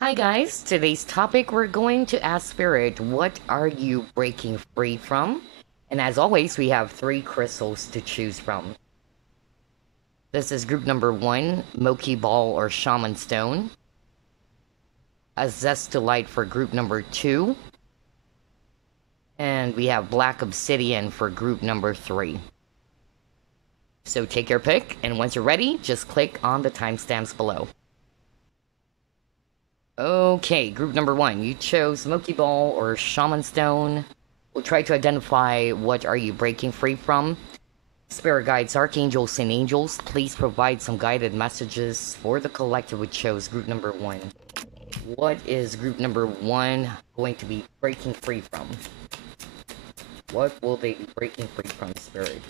Hi guys, today's topic we're going to ask Spirit, what are you breaking free from? And as always, we have three crystals to choose from. This is group number 1, Moki Ball or Shaman Stone. Azeztulite for group number 2. And we have Black Obsidian for group number 3. So take your pick, and once you're ready, just click on the timestamps below. Okay, group number 1, you chose Moki Ball or Shaman Stone. We'll try to identify what are you breaking free from. Spirit guides, archangels, and angels, please provide some guided messages for the collective which chose group number 1. What is group number 1 going to be breaking free from? What will they be breaking free from, Spirit?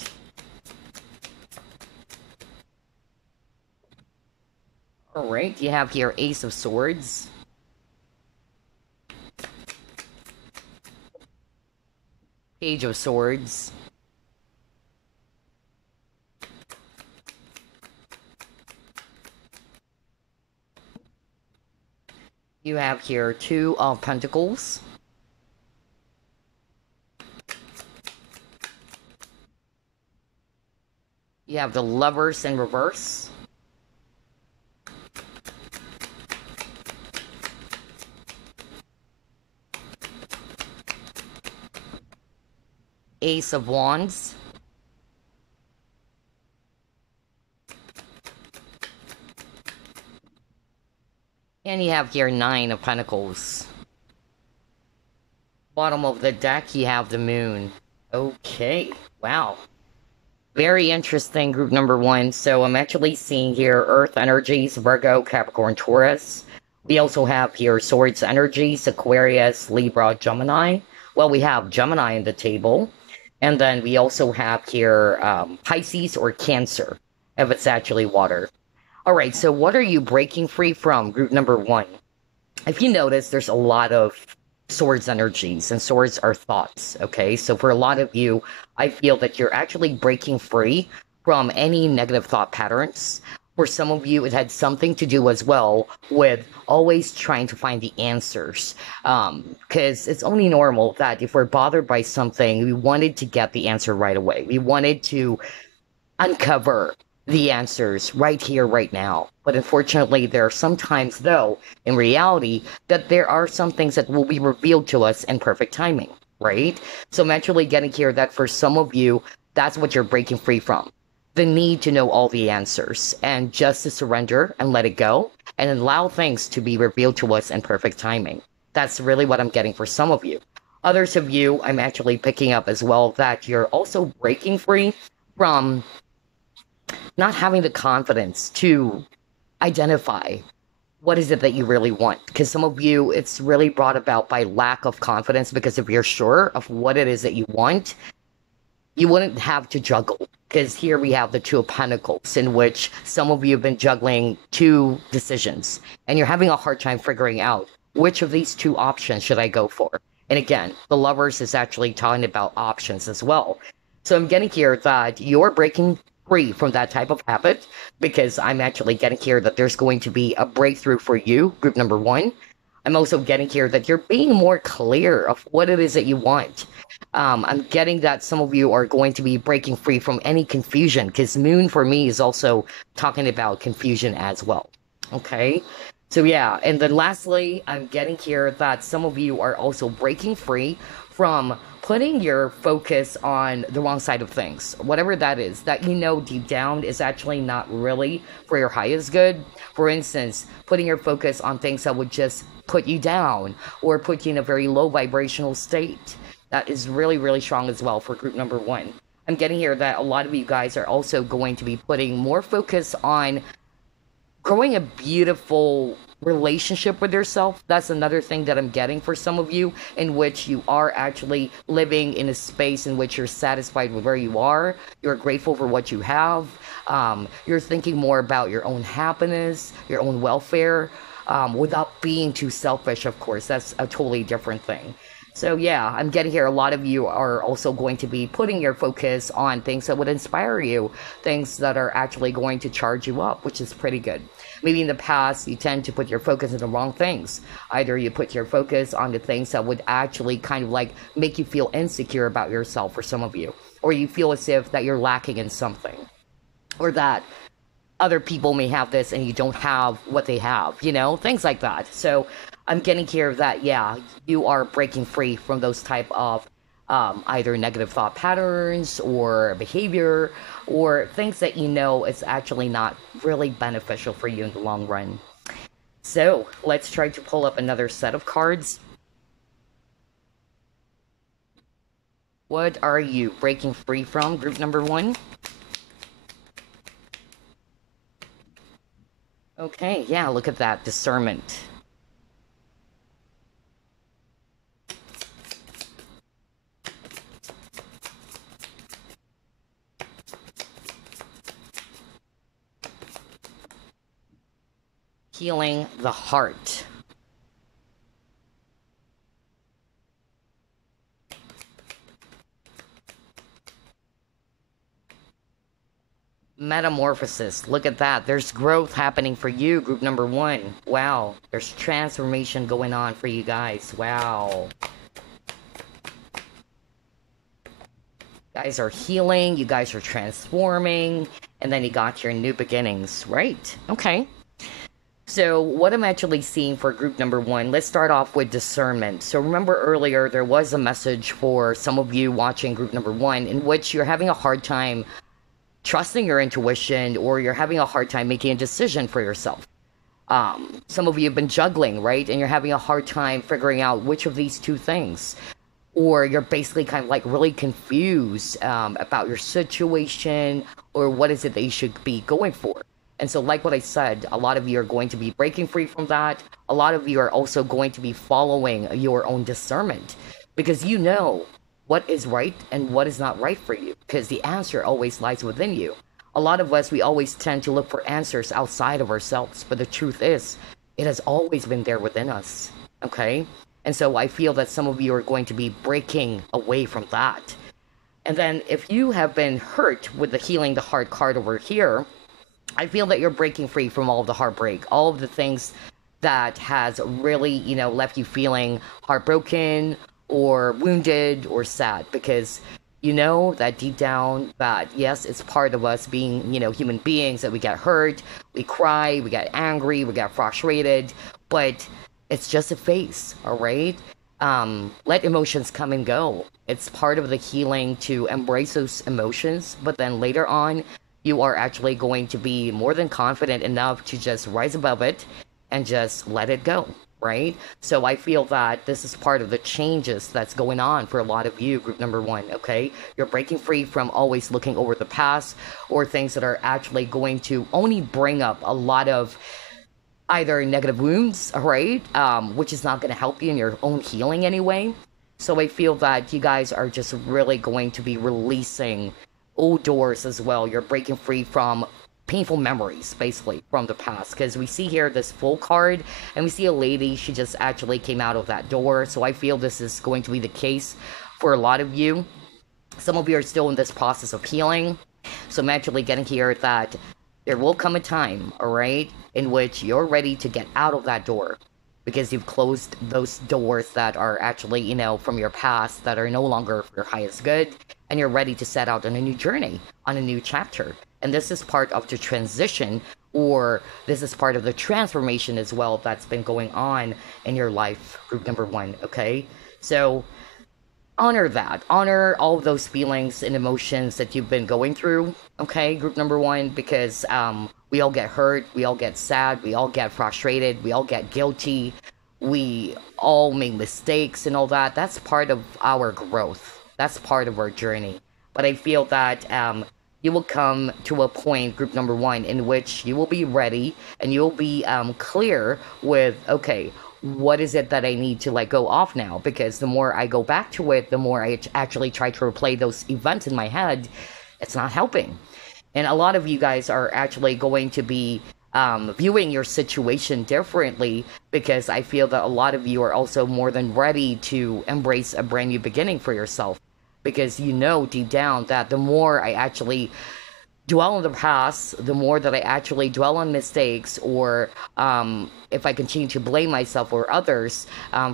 Alright, you have here Ace of Swords. Page of Swords. You have here Two of Pentacles. You have the Lovers in reverse. Ace of Wands. And you have here Nine of Pentacles. Bottom of the deck, you have the Moon. Okay, wow. Very interesting, group number 1. So I'm actually seeing here Earth energies, Virgo, Capricorn, Taurus. We also have here Swords energies, Aquarius, Libra, Gemini. Well, we have Gemini in the table. And then we also have here Pisces or Cancer, if it's actually water. All right, so what are you breaking free from, group number 1? If you notice, there's a lot of swords energies, and swords are thoughts, okay? So for a lot of you, I feel that you're actually breaking free from any negative thought patterns. For some of you, it had something to do as well with always trying to find the answers. Because it's only normal that if we're bothered by something, we wanted to get the answer right away. We wanted to uncover the answers right here, right now. But unfortunately, there are some times, though, in reality, that there are some things that will be revealed to us in perfect timing, right? So I'm actually getting here that for some of you, that's what you're breaking free from. The need to know all the answers and just to surrender and let it go and allow things to be revealed to us in perfect timing. That's really what I'm getting for some of you. Others of you, I'm actually picking up as well that you're also breaking free from not having the confidence to identify what is it that you really want. Because some of you, it's really brought about by lack of confidence, because if you're sure of what it is that you want, you wouldn't have to juggle. Because here we have the Two of Pentacles, in which some of you have been juggling 2 decisions, and you're having a hard time figuring out which of these 2 options should I go for. And again, the Lovers is actually talking about options as well. So I'm getting here that you're breaking free from that type of habit, because I'm actually getting here that there's going to be a breakthrough for you, group number 1. I'm also getting here that you're being more clear of what it is that you want. I'm getting that some of you are going to be breaking free from any confusion, because Moon for me is also talking about confusion as well. Okay, so yeah, and then lastly, I'm getting here that some of you are also breaking free from putting your focus on the wrong side of things, whatever that is, that you know deep down is actually not really for your highest good. For instance, putting your focus on things that would just put you down or put you in a very low vibrational state. That is really, really strong as well for group number 1. I'm getting here that a lot of you guys are also going to be putting more focus on growing a beautiful relationship with yourself. That's another thing that I'm getting for some of you, in which you are actually living in a space in which you're satisfied with where you are. You're grateful for what you have. You're thinking more about your own happiness, your own welfare, without being too selfish, of course. That's a totally different thing. So yeah, I'm getting here a lot of you are also going to be putting your focus on things that would inspire you, things that are actually going to charge you up, which is pretty good. Maybe in the past, you tend to put your focus on the wrong things. Either you put your focus on the things that would actually kind of like make you feel insecure about yourself, for some of you, or you feel as if that you're lacking in something, or that other people may have this and you don't have what they have, you know, things like that. So I'm getting here that, yeah, you are breaking free from those type of either negative thought patterns or behavior or things that you know is actually not really beneficial for you in the long run. So let's try to pull up another set of cards. What are you breaking free from, group number 1? Okay, yeah, look at that. Discernment. Healing the heart. Metamorphosis. Look at that. There's growth happening for you, group number 1. Wow. There's transformation going on for you guys. Wow. You guys are healing. You guys are transforming. And then you got your new beginnings. Right. Okay. So what I'm actually seeing for group number 1, let's start off with discernment. So remember earlier, there was a message for some of you watching group number 1 in which you're having a hard time trusting your intuition, or you're having a hard time making a decision for yourself. Some of you have been juggling, right? And you're having a hard time figuring out which of these two things. Or you're basically kind of like really confused about your situation, or what is it that you should be going for. And so like what I said, a lot of you are going to be breaking free from that. A lot of you are also going to be following your own discernment, because you know what is right and what is not right for you, because the answer always lies within you. A lot of us, we always tend to look for answers outside of ourselves, but the truth is, it has always been there within us, okay? And so I feel that some of you are going to be breaking away from that. And then if you have been hurt with the Healing the Heart card over here, I feel that you're breaking free from all of the heartbreak, all of the things that has really, you know, left you feeling heartbroken or wounded or sad, because you know that deep down that yes, it's part of us being, you know, human beings, that we get hurt, we cry, we get angry, we get frustrated, but it's just a phase. All right, let emotions come and go. It's part of the healing to embrace those emotions, but then later on you are actually going to be more than confident enough to just rise above it and just let it go. Right? So I feel that this is part of the changes that's going on for a lot of you, group number 1, okay? You're breaking free from always looking over the past, or things that are actually going to only bring up a lot of either negative wounds, right? Which is not going to help you in your own healing anyway. So I feel that you guys are just really going to be releasing old doors as well. You're breaking free from painful memories, basically, from the past, because we see here this Full card, and we see a lady, she just actually came out of that door. So I feel this is going to be the case for a lot of you. Some of you are still in this process of healing, so I'm actually getting here that there will come a time, all right, in which you're ready to get out of that door, because you've closed those doors that are actually, you know, from your past, that are no longer for your highest good, and you're ready to set out on a new journey, on a new chapter. And this is part of the transition, or this is part of the transformation as well that's been going on in your life, group number 1, okay? So honor that. Honor all of those feelings and emotions that you've been going through, okay, group number 1, because we all get hurt, we all get sad, we all get frustrated, we all get guilty, we all make mistakes and all that. That's part of our growth. That's part of our journey. But I feel that you will come to a point, group number 1, in which you will be ready and you'll be clear with, okay, what is it that I need to let go off now? Because the more I go back to it, the more I actually try to replay those events in my head, it's not helping. And a lot of you guys are actually going to be viewing your situation differently, because I feel that a lot of you are also more than ready to embrace a brand new beginning for yourself. Because you know deep down that the more I actually dwell on the past, the more that I actually dwell on mistakes, or if I continue to blame myself or others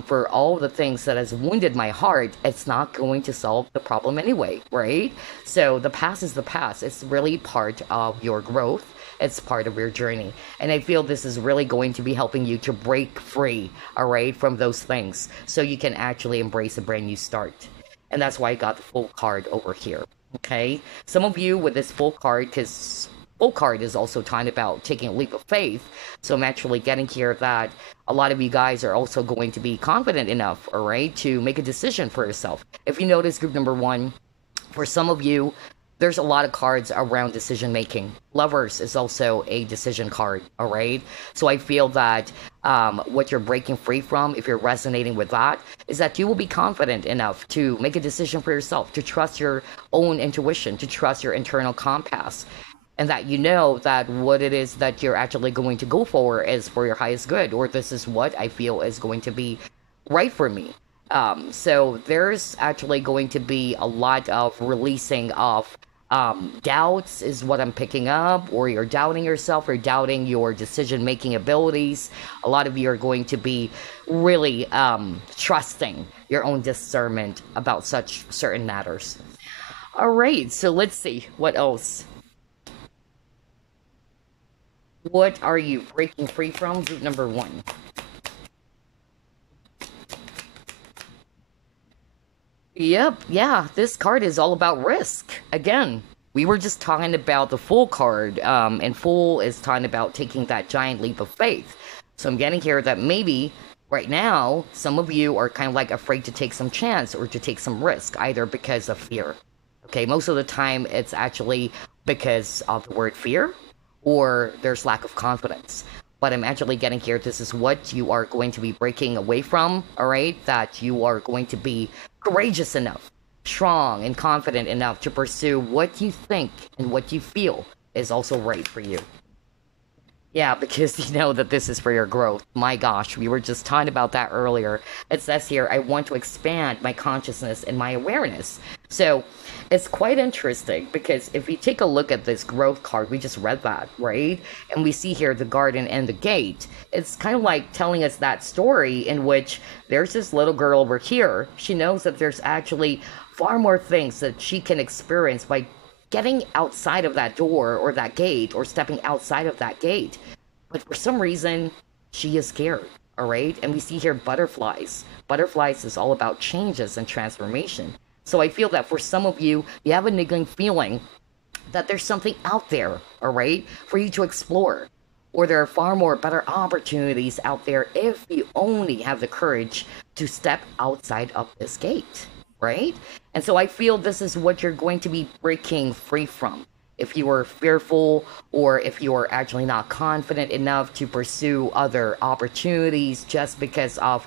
for all the things that has wounded my heart, it's not going to solve the problem anyway, right? So the past is the past. It's really part of your growth. It's part of your journey. And I feel this is really going to be helping you to break free, all right, from those things so you can actually embrace a brand new start. And that's why I got the full card over here. Okay, some of you with this full card, because full card is also talking about taking a leap of faith. So I'm actually getting here that a lot of you guys are also going to be confident enough, all right, to make a decision for yourself. If you notice, group number one, for some of you, there's a lot of cards around decision making. Lovers is also a decision card, all right? So I feel that what you're breaking free from, if you're resonating with that, is that you will be confident enough to make a decision for yourself, to trust your own intuition, to trust your internal compass, and that you know that what it is that you're actually going to go for is for your highest good, or this is what I feel is going to be right for me. So there's actually going to be a lot of releasing of doubts is what I'm picking up, or you're doubting yourself or doubting your decision making abilities. A lot of you are going to be really trusting your own discernment about such certain matters. All right, so let's see what else. What are you breaking free from? Group number one. Yep, yeah, this card is all about risk. Again, we were just talking about the Fool card, and Fool is talking about taking that giant leap of faith. So I'm getting here that maybe right now, some of you are kind of like afraid to take some chance or to take some risk, either because of fear. Okay, most of the time it's actually because of the word fear, or there's lack of confidence. But I'm actually getting here, this is what you are going to be breaking away from, all right? That you are going to be courageous enough, strong and confident enough to pursue what you think and what you feel is also right for you. Yeah, because you know that this is for your growth. My gosh, we were just talking about that earlier. It says here, I want to expand my consciousness and my awareness. So it's quite interesting because if you take a look at this growth card, we just read that, right? And we see here the garden and the gate. It's kind of like telling us that story in which there's this little girl over here. She knows that there's actually far more things that she can experience by getting outside of that door or that gate or stepping outside of that gate. But for some reason, she is scared, all right? And we see here butterflies. Butterflies is all about changes and transformation. So I feel that for some of you, you have a niggling feeling that there's something out there, all right, for you to explore. Or there are far more better opportunities out there if you only have the courage to step outside of this gate. Right? And so I feel this is what you're going to be breaking free from. If you are fearful or if you are actually not confident enough to pursue other opportunities just because of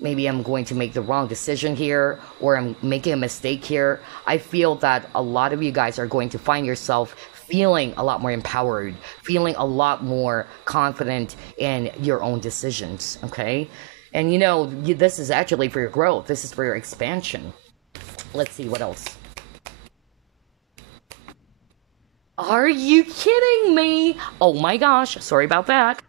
maybe I'm going to make the wrong decision here or I'm making a mistake here, I feel that a lot of you guys are going to find yourself feeling a lot more empowered, feeling a lot more confident in your own decisions, okay? And you know, this is actually for your growth. This is for your expansion. Let's see what else. Are you kidding me? Oh my gosh, sorry about that.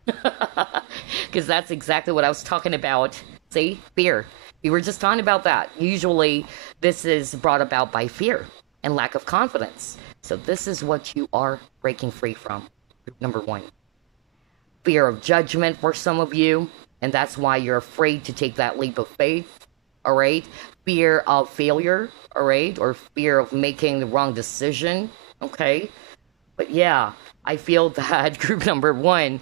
Because that's exactly what I was talking about. See, fear. We were just talking about that. Usually, this is brought about by fear and lack of confidence. So this is what you are breaking free from. Group number one. Fear of judgment for some of you, and that's why you're afraid to take that leap of faith. All right? Fear of failure, all right? Or fear of making the wrong decision, okay? But yeah, I feel that group number one,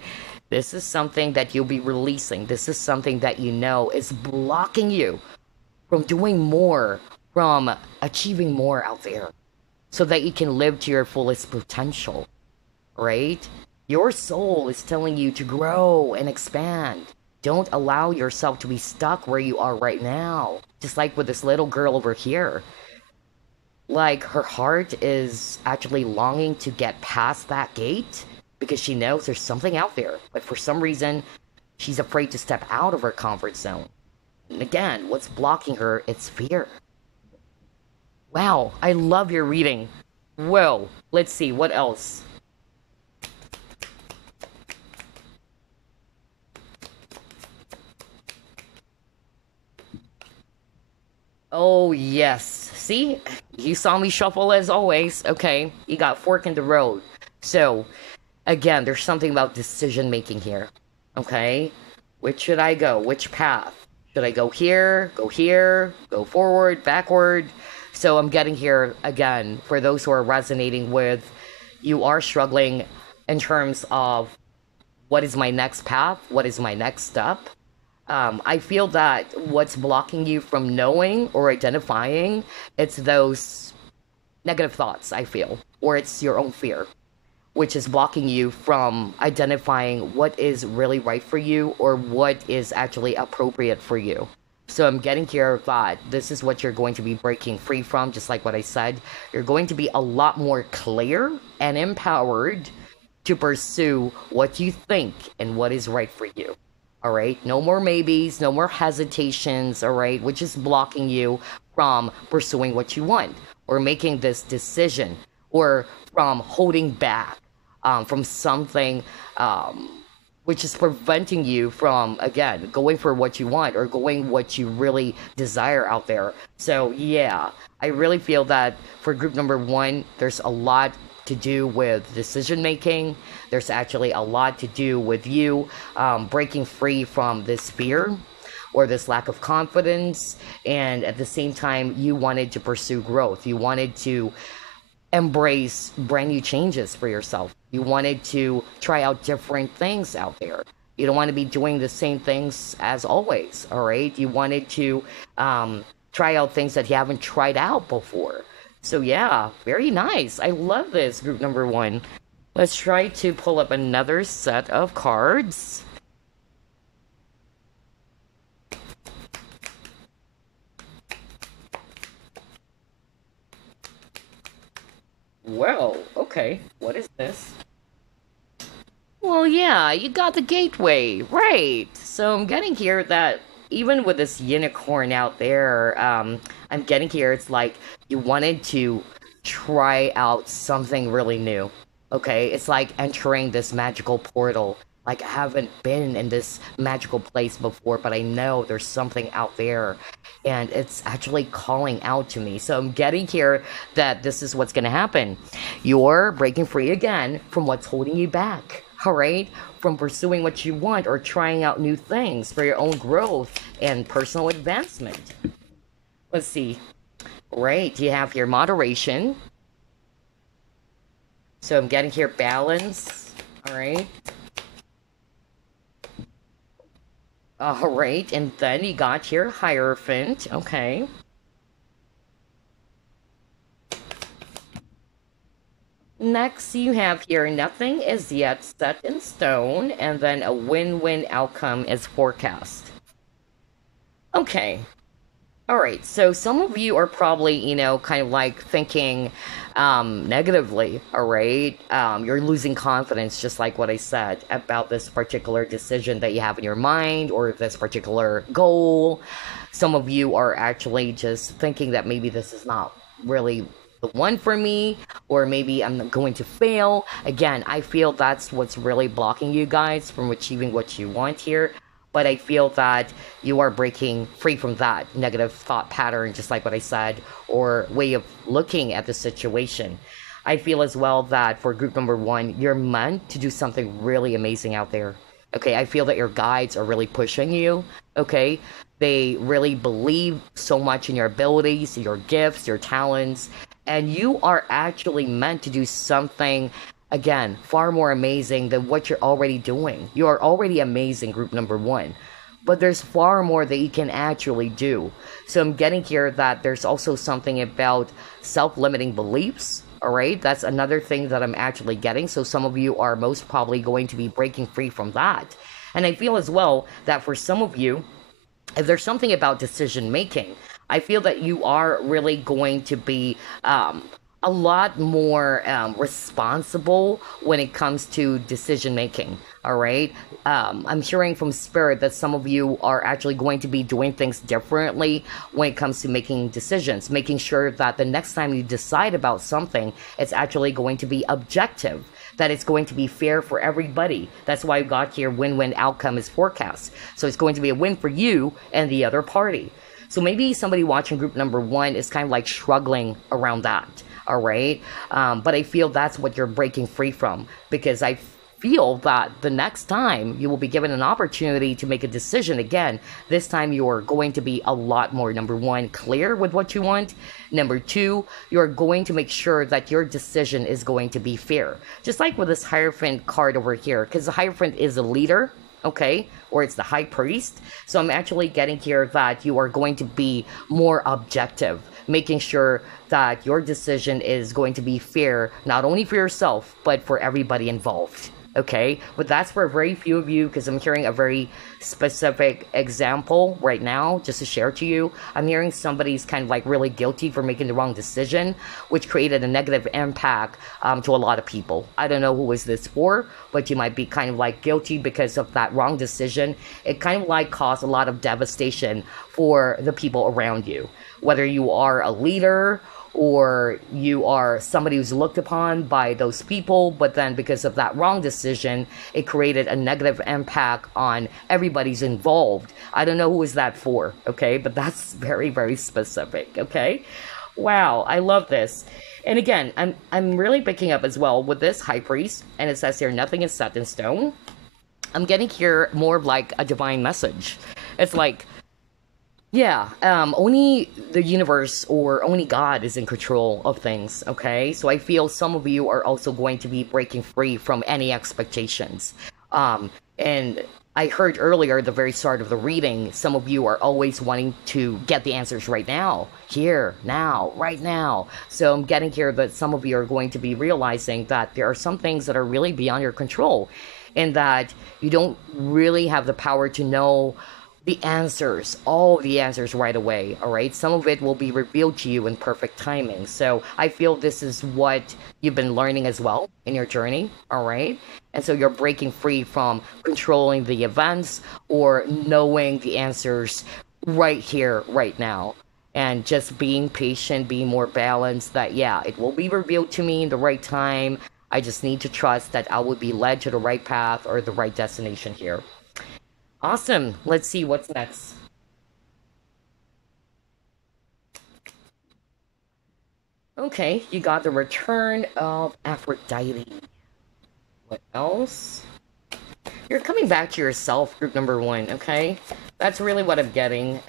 this is something that you'll be releasing. This is something that you know is blocking you from doing more, from achieving more out there, so that you can live to your fullest potential, right? Your soul is telling you to grow and expand. Don't allow yourself to be stuck where you are right now. Just like with this little girl over here. Like, her heart is actually longing to get past that gate because she knows there's something out there. But for some reason, she's afraid to step out of her comfort zone. And again, what's blocking her? It's fear. Wow, I love your reading. Well, let's see, what else? Oh, yes. See? You saw me shuffle as always. Okay, you got fork in the road. So, again, there's something about decision making here. Okay? Which should I go? Which path? Should I go here, go forward, backward? So I'm getting here again for those who are resonating with you are struggling in terms of what is my next path? What is my next step? I feel that what's blocking you from knowing or identifying, it's those negative thoughts, I feel, or it's your own fear, which is blocking you from identifying what is really right for you or what is actually appropriate for you. So I'm getting here that this is what you're going to be breaking free from, just like what I said. You're going to be a lot more clear and empowered to pursue what you think and what is right for you. All right, no more maybes, no more hesitations, all right, which is blocking you from pursuing what you want or making this decision or from holding back from something which is preventing you from, again, going for what you want or going what you really desire out there. So, yeah, I really feel that for group number one, there's a lot to do with decision making. There's actually a lot to do with you breaking free from this fear or this lack of confidence. And at the same time, you wanted to pursue growth. You wanted to embrace brand new changes for yourself. You wanted to try out different things out there. You don't want to be doing the same things as always, all right? You wanted to try out things that you haven't tried out before. So yeah, very nice. I love this, group number one. Let's try to pull up another set of cards. Well, okay. What is this? Well, yeah, you got the gateway, right. So I'm getting here that even with this unicorn out there, I'm getting here, it's like you wanted to try out something really new. Okay, it's like entering this magical portal. Like, I haven't been in this magical place before, but I know there's something out there, and it's actually calling out to me. So I'm getting here that this is what's gonna happen. You're breaking free again from what's holding you back. All right, from pursuing what you want or trying out new things for your own growth and personal advancement. Let's see. Right, you have here moderation. So I'm getting here balance. All right. All right, and then you got here Hierophant. Okay. Next, you have here nothing is yet set in stone, and then a win-win outcome is forecast. Okay. All right. So some of you are probably, kind of like thinking negatively. All right. You're losing confidence, just like what I said about this particular decision that you have in your mind or this particular goal. Some of you are actually just thinking that maybe this is not really the one for me, or maybe I'm going to fail. Again, I feel that's what's really blocking you guys from achieving what you want here. But I feel that you are breaking free from that negative thought pattern, just like what I said, or way of looking at the situation. I feel as well that for group number one, you're meant to do something really amazing out there. Okay, I feel that your guides are really pushing you. Okay, they really believe so much in your abilities, your gifts, your talents, and you are actually meant to do something, again, far more amazing than what you're already doing. You are already amazing, group number one, but there's far more that you can actually do. So I'm getting here that there's also something about self-limiting beliefs. All right, that's another thing that I'm actually getting. So some of you are most probably going to be breaking free from that. And I feel as well that for some of you, if there's something about decision making, I feel that you are really going to be a lot more responsible when it comes to decision making. All right. I'm hearing from spirit that some of you are actually going to be doing things differently when it comes to making decisions, making sure that the next time you decide about something, it's actually going to be objective, that it's going to be fair for everybody. That's why I got here win-win outcome is forecast. So it's going to be a win for you and the other party. So maybe somebody watching group number 1 is kind of like struggling around that. All right. But I feel that's what you're breaking free from, because I feel that the next time you will be given an opportunity to make a decision again, this time you're going to be a lot more, number 1, clear with what you want. Number 2, you're going to make sure that your decision is going to be fair. Just like with this Hierophant card over here, because the Hierophant is a leader, okay, or it's the high priest. So I'm actually getting here that you are going to be more objective, making sure that your decision is going to be fair, not only for yourself, but for everybody involved. Okay, but that's for very few of you, because I'm hearing a very specific example right now just to share to you. I'm hearing somebody's kind of like really guilty for making the wrong decision, which created a negative impact to a lot of people. I don't know who is this for, but you might be kind of like guilty because of that wrong decision. It kind of like caused a lot of devastation for the people around you, whether you are a leader or you are somebody who's looked upon by those people, but then because of that wrong decision, it created a negative impact on everybody's involved. I don't know who is that for, okay? But that's very, very specific, okay? Wow, I love this. And again, I'm really picking up as well with this High Priest, and it says here, nothing is set in stone. I'm getting here more of like a divine message. It's like, yeah, only the universe or only God is in control of things, okay? So I feel some of you are also going to be breaking free from any expectations. And I heard earlier, at the very start of the reading, some of you are always wanting to get the answers right now, here, now, right now. So I'm getting here that some of you are going to be realizing that there are some things that are really beyond your control, and that you don't really have the power to know the answers, all the answers right away, all right? Some of it will be revealed to you in perfect timing. So I feel this is what you've been learning as well in your journey, all right? And so you're breaking free from controlling the events or knowing the answers right here, right now. And just being patient, being more balanced, that, yeah, it will be revealed to me in the right time. I just need to trust that I will be led to the right path or the right destination here. Awesome. Let's see what's next. Okay, you got the return of Aphrodite. What else? You're coming back to yourself, group number 1, okay? That's really what I'm getting.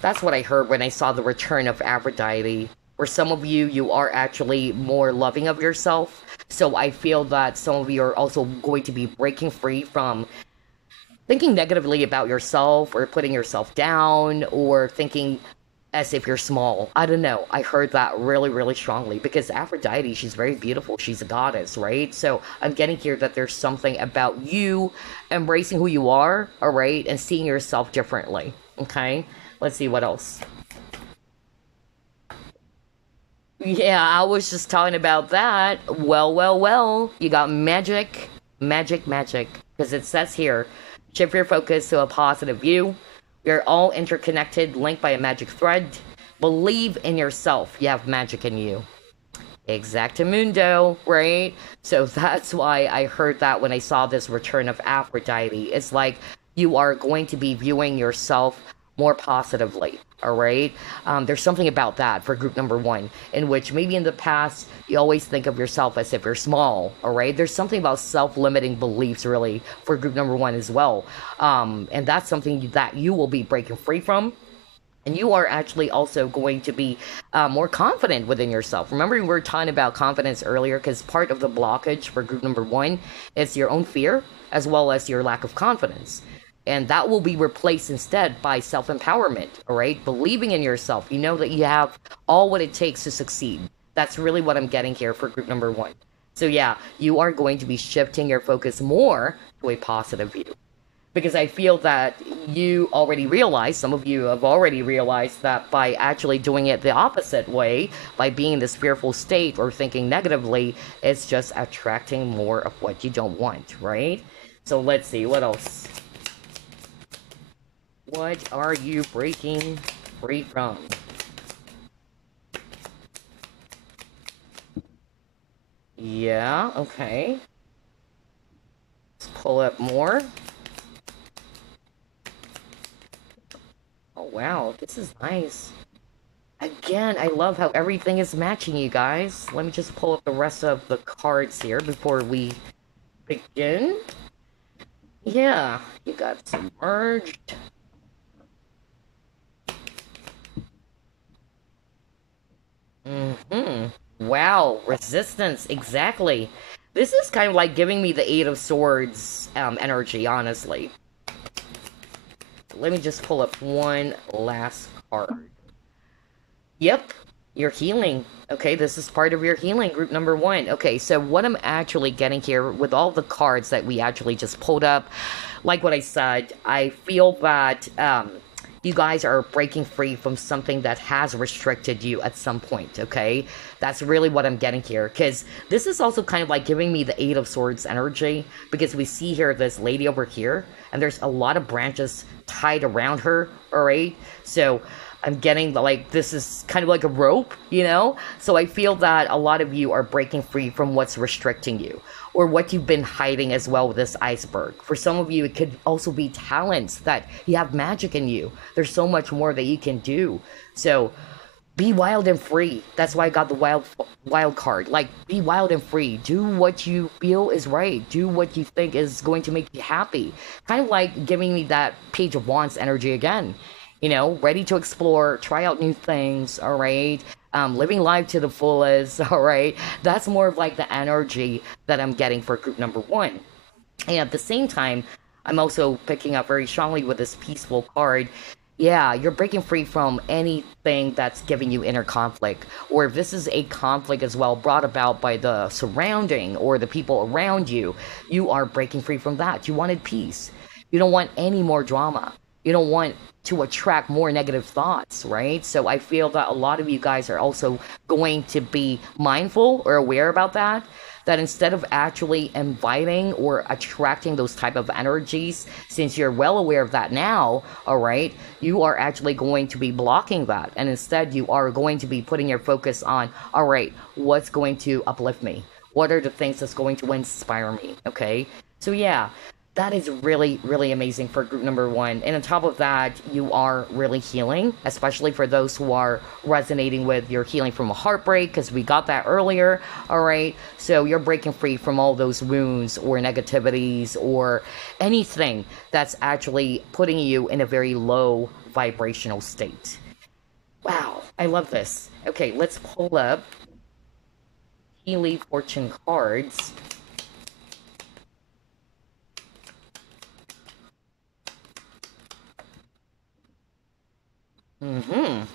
That's what I heard when I saw the return of Aphrodite. For some of you, you are actually more loving of yourself. So I feel that some of you are also going to be breaking free from thinking negatively about yourself or putting yourself down or thinking as if you're small. I don't know. I heard that really, really strongly because Aphrodite, she's very beautiful. She's a goddess, right? So I'm getting here that there's something about you embracing who you are, all right, and seeing yourself differently, okay? Let's see what else. Yeah, I was just talking about that. Well. You got magic. Because it says here, shift your focus to a positive view. We are all interconnected, linked by a magic thread. Believe in yourself. You have magic in you. Exactamundo, right? So that's why I heard that when I saw this return of Aphrodite. It's like you are going to be viewing yourself more positively, all right? There's something about that for group number 1, in which maybe in the past, you always think of yourself as if you're small, all right? There's something about self-limiting beliefs, really, for group number 1 as well. And that's something that you will be breaking free from. And you are actually also going to be more confident within yourself. Remember, we were talking about confidence earlier, because part of the blockage for group number 1 is your own fear, as well as your lack of confidence. And that will be replaced instead by self-empowerment, all right? Believing in yourself. You know that you have all what it takes to succeed. That's really what I'm getting here for group number 1. So yeah, you are going to be shifting your focus more to a positive view. Because I feel that you already realized, some of you have already realized that by actually doing it the opposite way, by being in this fearful state or thinking negatively, it's just attracting more of what you don't want, right? So let's see, what else? What are you breaking free from? Yeah, okay. Let's pull up more. Oh, wow, this is nice. Again, I love how everything is matching, you guys. Let me just pull up the rest of the cards here before we begin. Yeah, you got submerged. Mm-hmm. Wow, resistance, exactly. This is kind of like giving me the Eight of Swords energy, honestly. Let me just pull up one last card. Yep, you're healing. Okay, this is part of your healing, group number one. Okay, so what I'm actually getting here with all the cards that we actually just pulled up, like what I said, I feel that you guys are breaking free from something that has restricted you at some point, okay? That's really what I'm getting here, because this is also kind of like giving me the Eight of Swords energy, because we see here this lady over here, and there's a lot of branches tied around her, alright? So I'm getting like this is kind of like a rope, you know? So I feel that a lot of you are breaking free from what's restricting you or what you've been hiding as well with this iceberg. For some of you, it could also be talents that you have magic in you. There's so much more that you can do. So be wild and free. That's why I got the wild card. Like be wild and free. Do what you feel is right. Do what you think is going to make you happy. Kind of like giving me that Page of Wands energy again. You know, ready to explore, try out new things, all right? Living life to the fullest, all right? That's more of like the energy that I'm getting for group number one. And at the same time, I'm also picking up very strongly with this peaceful card. Yeah, you're breaking free from anything that's giving you inner conflict. Or if this is a conflict as well brought about by the surrounding or the people around you, you are breaking free from that. You wanted peace. You don't want any more drama. You don't want to attract more negative thoughts, right? So I feel that a lot of you guys are also going to be mindful or aware about that. That instead of actually inviting or attracting those type of energies, since you're well aware of that now, all right, you are actually going to be blocking that. And instead, you are going to be putting your focus on, all right, what's going to uplift me? What are the things that's going to inspire me? Okay. So, yeah, that is really, really amazing for group number one. And on top of that, you are really healing, especially for those who are resonating with your healing from a heartbreak, because we got that earlier. All right. So you're breaking free from all those wounds or negativities or anything that's actually putting you in a very low vibrational state. Wow. I love this. Okay. Let's pull up Healy Fortune cards.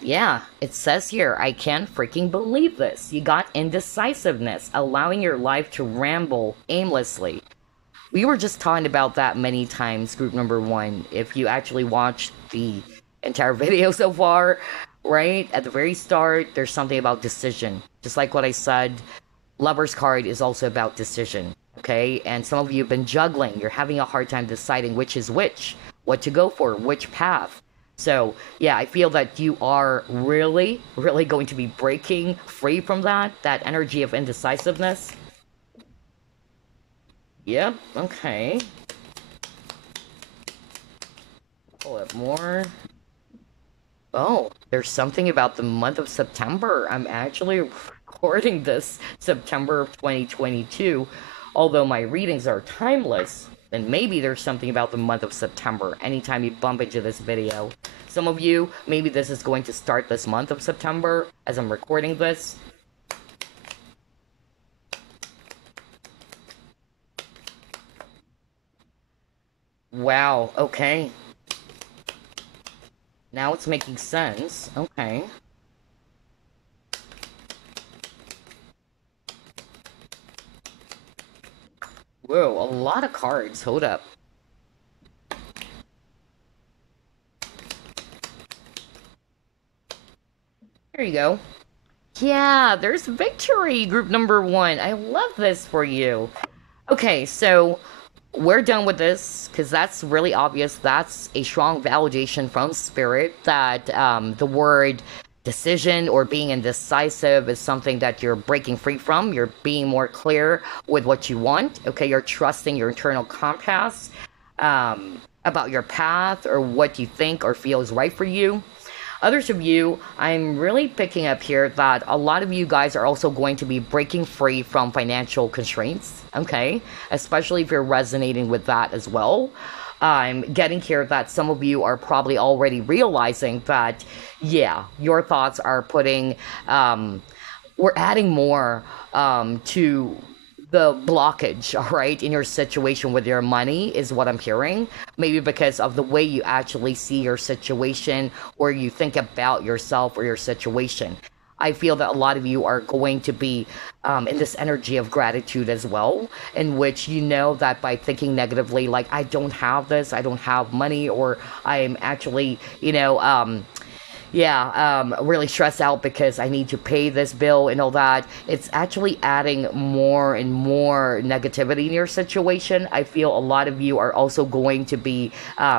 Yeah, it says here, I can't freaking believe this. You got indecisiveness, allowing your life to ramble aimlessly. We were just talking about that many times, group number one. If you actually watched the entire video so far, right? At the very start, there's something about decision. Just like what I said, Lover's card is also about decision, okay? And some of you have been juggling. You're having a hard time deciding which is which, what to go for, which path. So, yeah, I feel that you are really, really going to be breaking free from that energy of indecisiveness. Yep, okay. Pull up more. Oh, there's something about the month of September. I'm actually recording this September of 2022. Although my readings are timeless, then maybe there's something about the month of September anytime you bump into this video. Some of you, maybe this is going to start this month of September as I'm recording this. Wow, okay. Now it's making sense. Okay. Whoa, a lot of cards. Hold up. There you go. Yeah, there's victory, group number one. I love this for you. Okay, so we're done with this because that's really obvious. That's a strong validation from spirit that the word decision or being indecisive is something that you're breaking free from. You're being more clear with what you want. Okay, you're trusting your internal compass about your path or what you think or feel is right for you. Others of you, I'm really picking up here that a lot of you guys are also going to be breaking free from financial constraints, okay? Especially if you're resonating with that as well. I'm getting here that some of you are probably already realizing that, yeah, your thoughts are putting, we're adding more to the blockage, all right, in your situation with your money is what I'm hearing. Maybe because of the way you actually see your situation or you think about yourself or your situation. I feel that a lot of you are going to be in this energy of gratitude as well, in which you know that by thinking negatively, like, I don't have this, I don't have money, or I'm actually, really stressed out because I need to pay this bill and all that. It's actually adding more and more negativity in your situation. I feel a lot of you are also going to be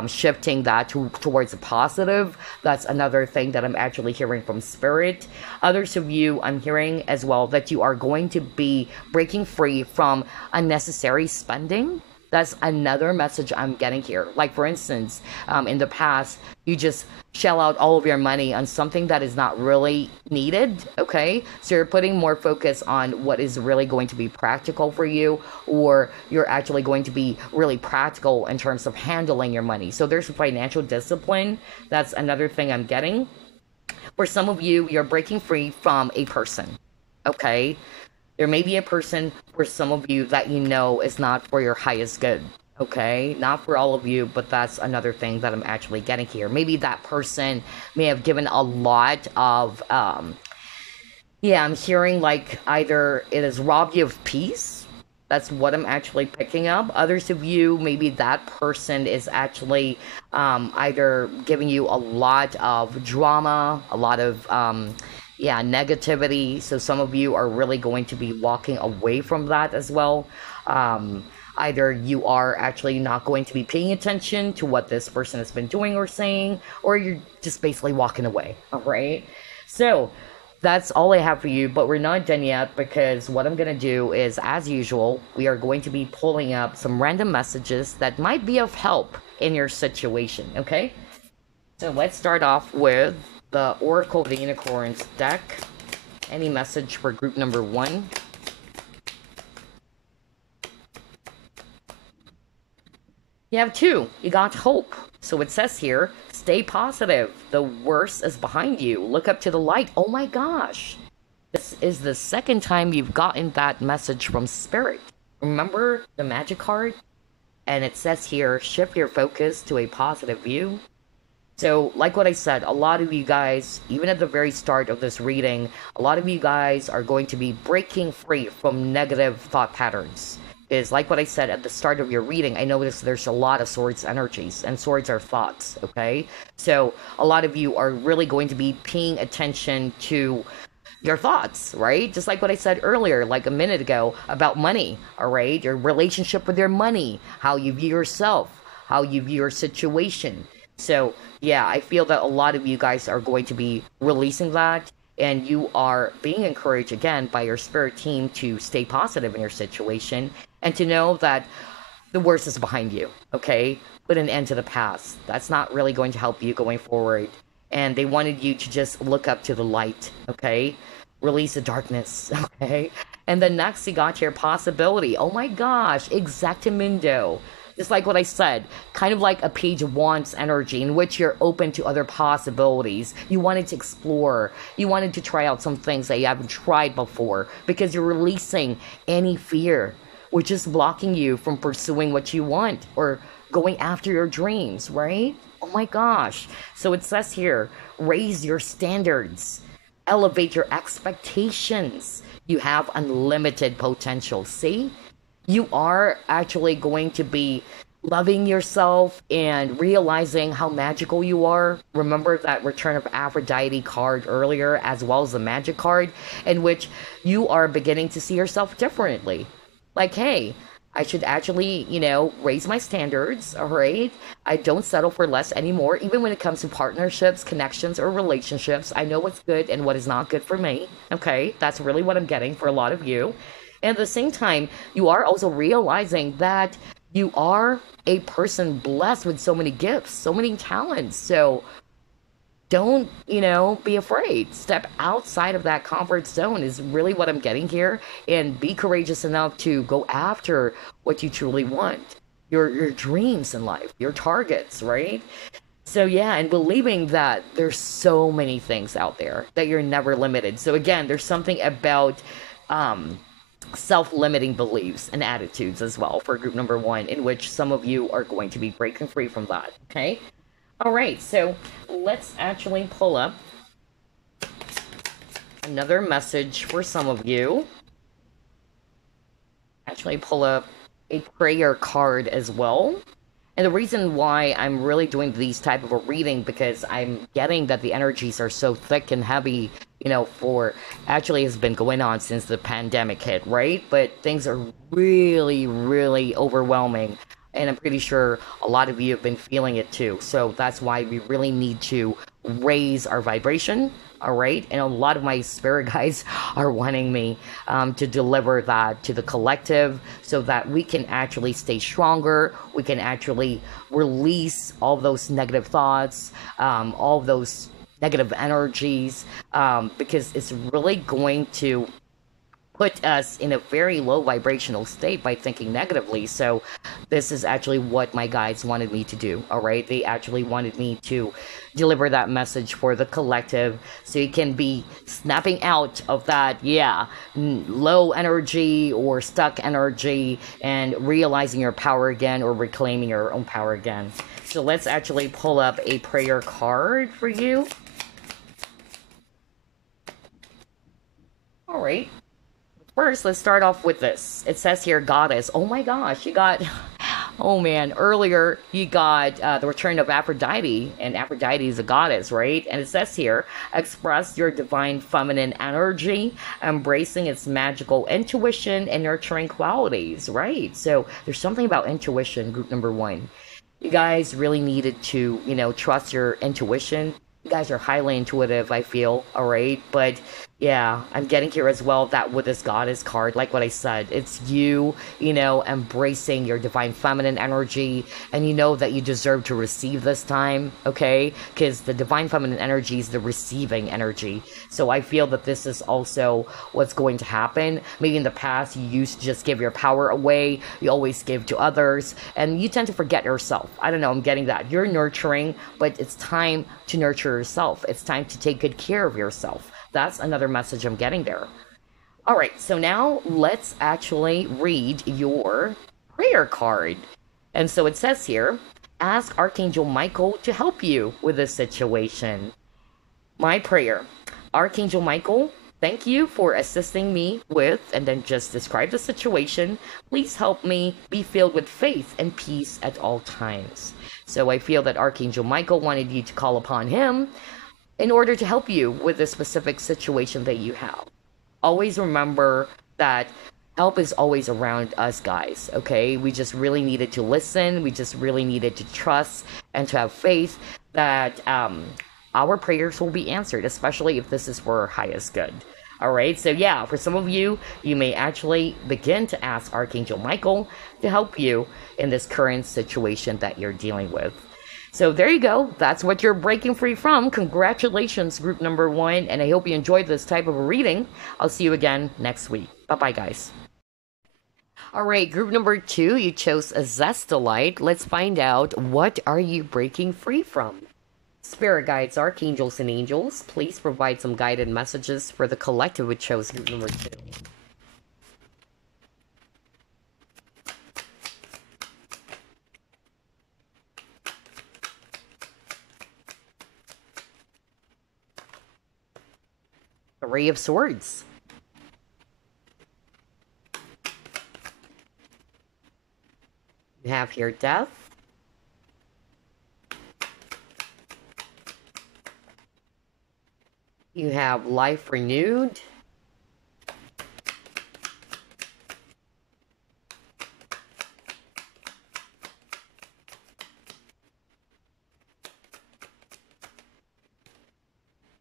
shifting that towards the positive. That's another thing that I'm actually hearing from spirit. Others of you, I'm hearing as well that you are going to be breaking free from unnecessary spending. That's another message I'm getting here. Like, for instance, in the past, you just shell out all of your money on something that is not really needed, okay? So you're putting more focus on what is really going to be practical for you, or you're actually going to be really practical in terms of handling your money. So there's financial discipline. That's another thing I'm getting. For some of you, you're breaking free from a person, okay? There may be a person for some of you that you know is not for your highest good, okay? Not for all of you, but that's another thing that I'm actually getting here. Maybe that person may have given a lot of, I'm hearing like either it has robbed you of peace. That's what I'm actually picking up. Others of you, maybe that person is actually either giving you a lot of drama, a lot of negativity. So some of you are really going to be walking away from that as well. Either you are actually not going to be paying attention to what this person has been doing or saying, or you're just basically walking away. All right. So that's all I have for you, but we're not done yet, because what I'm going to do is, as usual, we are going to be pulling up some random messages that might be of help in your situation. Okay. So let's start off with the Oracle of the Unicorns deck. Any message for group number one? You have two. You got hope. So it says here, stay positive. The worst is behind you. Look up to the light. Oh my gosh. This is the second time you've gotten that message from Spirit. Remember the magic card? And it says here, shift your focus to a positive view. So, like what I said, a lot of you guys, even at the very start of this reading, a lot of you guys are going to be breaking free from negative thought patterns. Is like what I said at the start of your reading, I noticed there's a lot of swords energies, and swords are thoughts, okay? So, a lot of you are really going to be paying attention to your thoughts, right? Just like what I said earlier, like a minute ago, about money, all right? Your relationship with your money, how you view yourself, how you view your situation. So, yeah, I feel that a lot of you guys are going to be releasing that, and you are being encouraged again by your spirit team to stay positive in your situation and to know that the worst is behind you, okay? Put an end to the past. That's not really going to help you going forward. And they wanted you to just look up to the light, okay? Release the darkness, okay? And then next you got your possibility. Oh my gosh, exactamundo. Just like what I said, kind of like a Page of Wands energy in which you're open to other possibilities. You wanted to explore. You wanted to try out some things that you haven't tried before because you're releasing any fear, which is blocking you from pursuing what you want or going after your dreams, right? Oh my gosh. So it says here, raise your standards, elevate your expectations. You have unlimited potential. See? You are actually going to be loving yourself and realizing how magical you are. Remember that Return of Aphrodite card earlier, as well as the magic card, in which you are beginning to see yourself differently. Like, hey, I should actually, raise my standards, all right? I don't settle for less anymore, even when it comes to partnerships, connections, or relationships. I know what's good and what is not good for me, okay? That's really what I'm getting for a lot of you. And at the same time, you are also realizing that you are a person blessed with so many gifts, so many talents. So don't, be afraid. Step outside of that comfort zone is really what I'm getting here. And be courageous enough to go after what you truly want. Your dreams in life, your targets, right? So yeah, and believing that there's so many things out there that you're never limited. So again, there's something about self-limiting beliefs and attitudes as well for group number one, in which some of you are going to be breaking free from that. Okay. All right, so let's actually pull up another message for some of you. Actually pull up a prayer card as well. And the reason why I'm really doing these type of a reading, because I'm getting that the energies are so thick and heavy, for actually has been going on since the pandemic hit, right? But things are really, really overwhelming. And I'm pretty sure a lot of you have been feeling it too. So that's why we really need to raise our vibration, all right? And a lot of my spirit guides are wanting me to deliver that to the collective so that we can actually stay stronger. We can actually release all those negative thoughts, all those negative energies, because it's really going to put us in a very low vibrational state by thinking negatively. So this is actually what my guides wanted me to do, all right? They actually wanted me to deliver that message for the collective so you can be snapping out of that, low energy or stuck energy and realizing your power again or reclaiming your own power again. So let's actually pull up a prayer card for you. All right. First, let's start off with this. It says here, Goddess. Oh my gosh, you got... Oh man, earlier you got the Return of Aphrodite, and Aphrodite is a goddess, right? And it says here, express your divine feminine energy, embracing its magical intuition and nurturing qualities, right? So there's something about intuition, group number one. You guys really needed to, trust your intuition. You guys are highly intuitive, I feel, all right? But yeah, I'm getting here as well that with this goddess card, like what I said, it's you, embracing your divine feminine energy, and you know that you deserve to receive this time, okay? Because the divine feminine energy is the receiving energy. So I feel that this is also what's going to happen. Maybe in the past, you used to just give your power away, you always give to others, and you tend to forget yourself. I don't know, I'm getting that. You're nurturing, but it's time to nurture yourself. It's time to take good care of yourself. That's another message I'm getting there. All right, so now let's actually read your prayer card. And so it says here, ask Archangel Michael to help you with this situation. My prayer. Archangel Michael, thank you for assisting me with, and then just describe the situation. Please help me be filled with faith and peace at all times. So I feel that Archangel Michael wanted you to call upon him in order to help you with the specific situation that you have. Always remember that help is always around us, guys, okay? We just really needed to listen. We just really needed to trust and to have faith that our prayers will be answered, especially if this is for our highest good. All right, so yeah, for some of you, you may actually begin to ask Archangel Michael to help you in this current situation that you're dealing with. So there you go. That's what you're breaking free from. Congratulations, group number one. And I hope you enjoyed this type of a reading. I'll see you again next week. Bye-bye, guys. All right, group number two, you chose Azeztulite. Let's find out, what are you breaking free from? Spirit guides, archangels, and angels, please provide some guided messages for the collective who chose group number two. Three of Swords. You have here death. You have life renewed.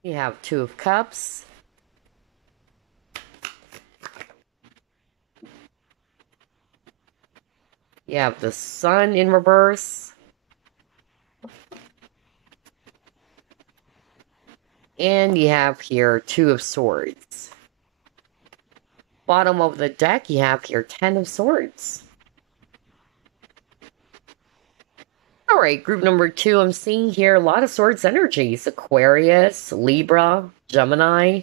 You have Two of Cups. You have the Sun in reverse. And you have here Two of Swords. Bottom of the deck, you have here Ten of Swords. Alright, group number 2, I'm seeing here a lot of Swords energies. Aquarius, Libra, Gemini.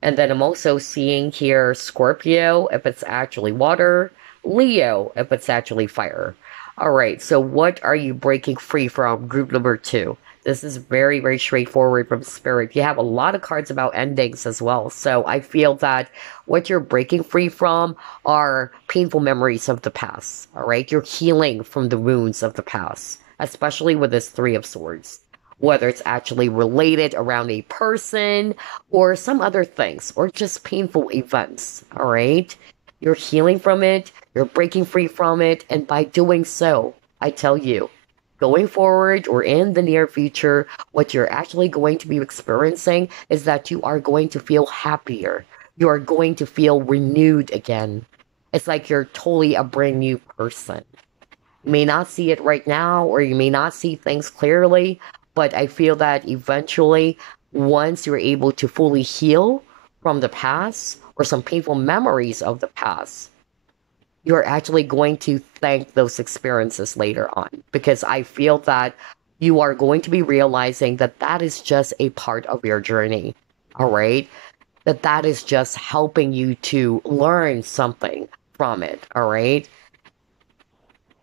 And then I'm also seeing here Scorpio, if it's actually water. Leo, if it's actually fire. Alright, so what are you breaking free from, group number 2? This is very, very straightforward from Spirit. You have a lot of cards about endings as well. So I feel that what you're breaking free from are painful memories of the past. Alright, you're healing from the wounds of the past. Especially with this Three of Swords. Whether it's actually related around a person or some other things. Or just painful events. Alright? You're healing from it. You're breaking free from it. And by doing so, I tell you, going forward or in the near future, what you're actually going to be experiencing is that you are going to feel happier. You are going to feel renewed again. It's like you're totally a brand new person. You may not see it right now, or you may not see things clearly, but I feel that eventually, once you're able to fully heal from the past, or some painful memories of the past, you're actually going to thank those experiences later on. Because I feel that you are going to be realizing that that is just a part of your journey, all right? That is just helping you to learn something from it, all right?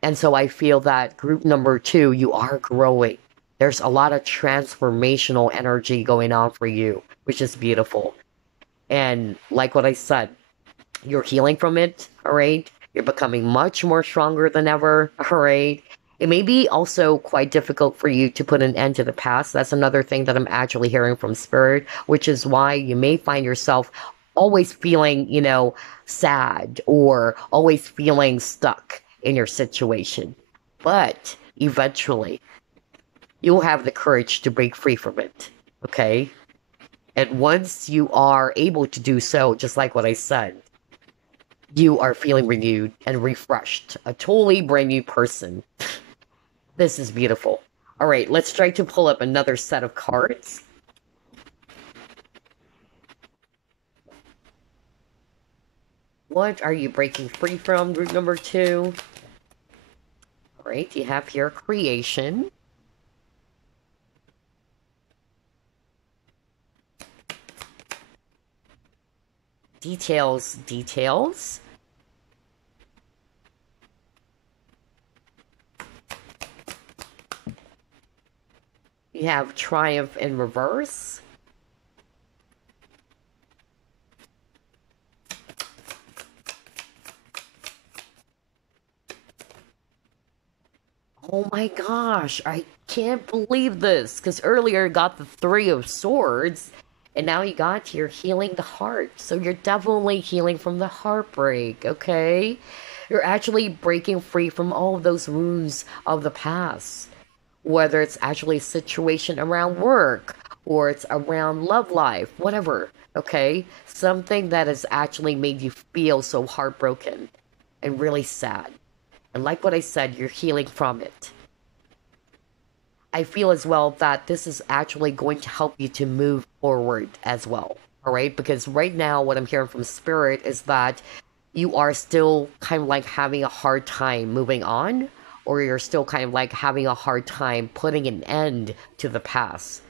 And so I feel that group number 2, you are growing. There's a lot of transformational energy going on for you, which is beautiful. And like what I said, you're healing from it, all right? You're becoming much more stronger than ever, all right? It may be also quite difficult for you to put an end to the past. That's another thing that I'm actually hearing from Spirit, which is why you may find yourself always feeling, sad or always feeling stuck in your situation. But eventually, you'll have the courage to break free from it, okay? And once you are able to do so, just like what I said, you are feeling renewed and refreshed. A totally brand new person. This is beautiful. Alright, let's try to pull up another set of cards. What are you breaking free from, group number 2? Alright, you have here creation. Details, details. You have triumph in reverse. Oh my gosh, I can't believe this, because earlier you got the Three of Swords, and now you got here healing the heart. So you're definitely healing from the heartbreak, okay? You're actually breaking free from all of those wounds of the past. Whether it's actually a situation around work, or it's around love life, whatever, okay? Something that has actually made you feel so heartbroken and really sad. And like what I said, you're healing from it. I feel as well that this is actually going to help you to move forward as well. All right? Because right now, what I'm hearing from Spirit is that you are still kind of like having a hard time moving on, or you're still kind of like having a hard time putting an end to the past.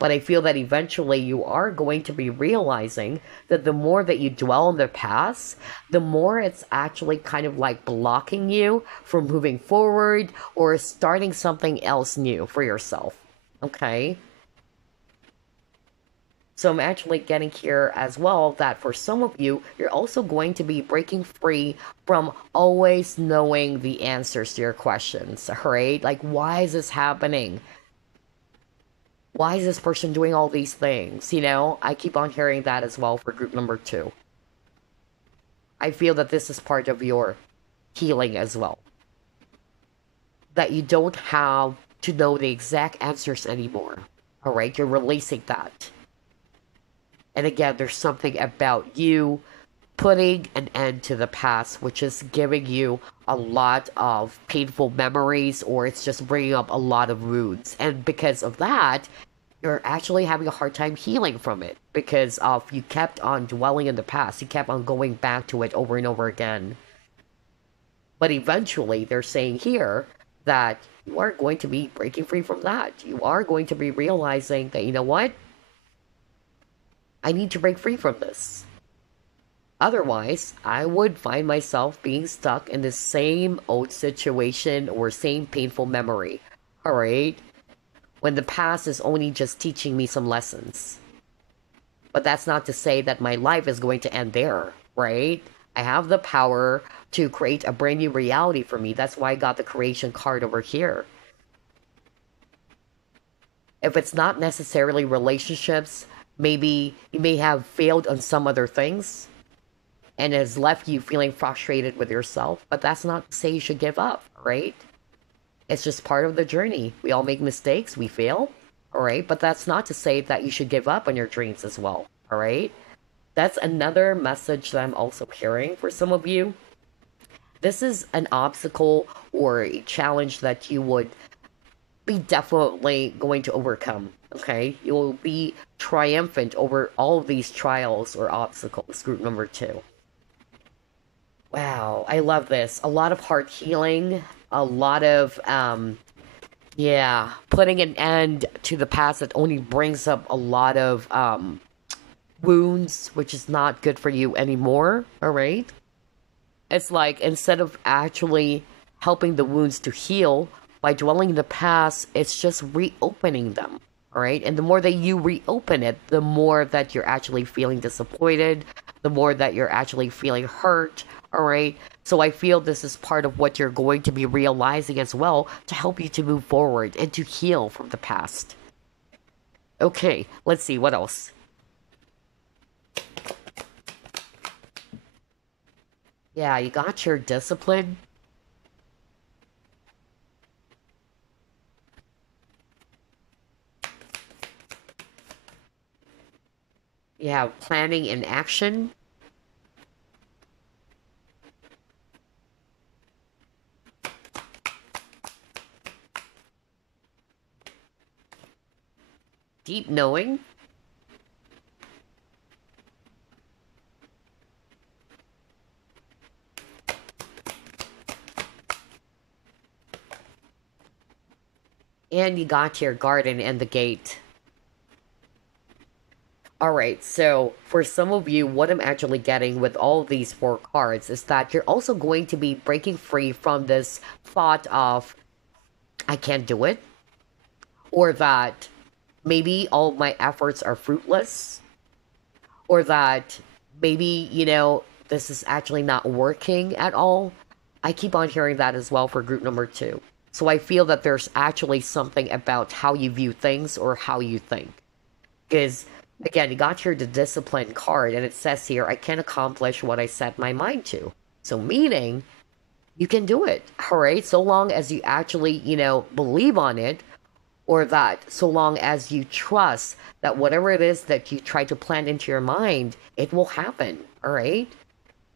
But I feel that eventually you are going to be realizing that the more that you dwell on the past, the more it's actually kind of like blocking you from moving forward or starting something else new for yourself. Okay? So I'm actually getting here as well that for some of you, you're also going to be breaking free from always knowing the answers to your questions, right? Like, why is this happening? Why is this person doing all these things? You know, I keep on hearing that as well for group number two. I feel that this is part of your healing as well. That you don't have to know the exact answers anymore. All right, you're releasing that. And again, there's something about you putting an end to the past, which is giving you a lot of painful memories, or it's just bringing up a lot of wounds. And because of that, you're actually having a hard time healing from it because of you kept on dwelling in the past. You kept on going back to it over and over again. But eventually, they're saying here that you are going to be breaking free from that. You are going to be realizing that, you know what? I need to break free from this. Otherwise, I would find myself being stuck in the same old situation or same painful memory. Alright? When the past is only just teaching me some lessons. But that's not to say that my life is going to end there, right? I have the power to create a brand new reality for me. That's why I got the creation card over here. If it's not necessarily relationships, maybe you may have failed on some other things and has left you feeling frustrated with yourself, but that's not to say you should give up, right? It's just part of the journey. We all make mistakes, we fail, all right? But that's not to say that you should give up on your dreams as well, all right? That's another message that I'm also hearing for some of you. This is an obstacle or a challenge that you would be definitely going to overcome, okay? You will be triumphant over all of these trials or obstacles, group number two. Wow, I love this. A lot of heart healing, a lot of, yeah, putting an end to the past that only brings up a lot of, wounds, which is not good for you anymore, all right? It's like instead of actually helping the wounds to heal by dwelling in the past, it's just reopening them, all right? And the more that you reopen it, the more that you're actually feeling disappointed, the more that you're actually feeling hurt, all right? So I feel this is part of what you're going to be realizing as well to help you to move forward and to heal from the past. Okay, let's see, what else? Yeah, you got your discipline. You have planning and action. Deep knowing. And you got your garden and the gate. Alright, so for some of you, what I'm actually getting with all of these four cards is that you're also going to be breaking free from this thought of, I can't do it. Or that maybe all of my efforts are fruitless. Or that maybe, you know, this is actually not working at all. I keep on hearing that as well for group number two. So I feel that there's actually something about how you view things or how you think. Because, again, you got here the discipline card, and it says here, I can accomplish what I set my mind to. So meaning, you can do it, all right? So long as you actually, you know, believe on it, or that so long as you trust that whatever it is that you try to plant into your mind, it will happen, all right?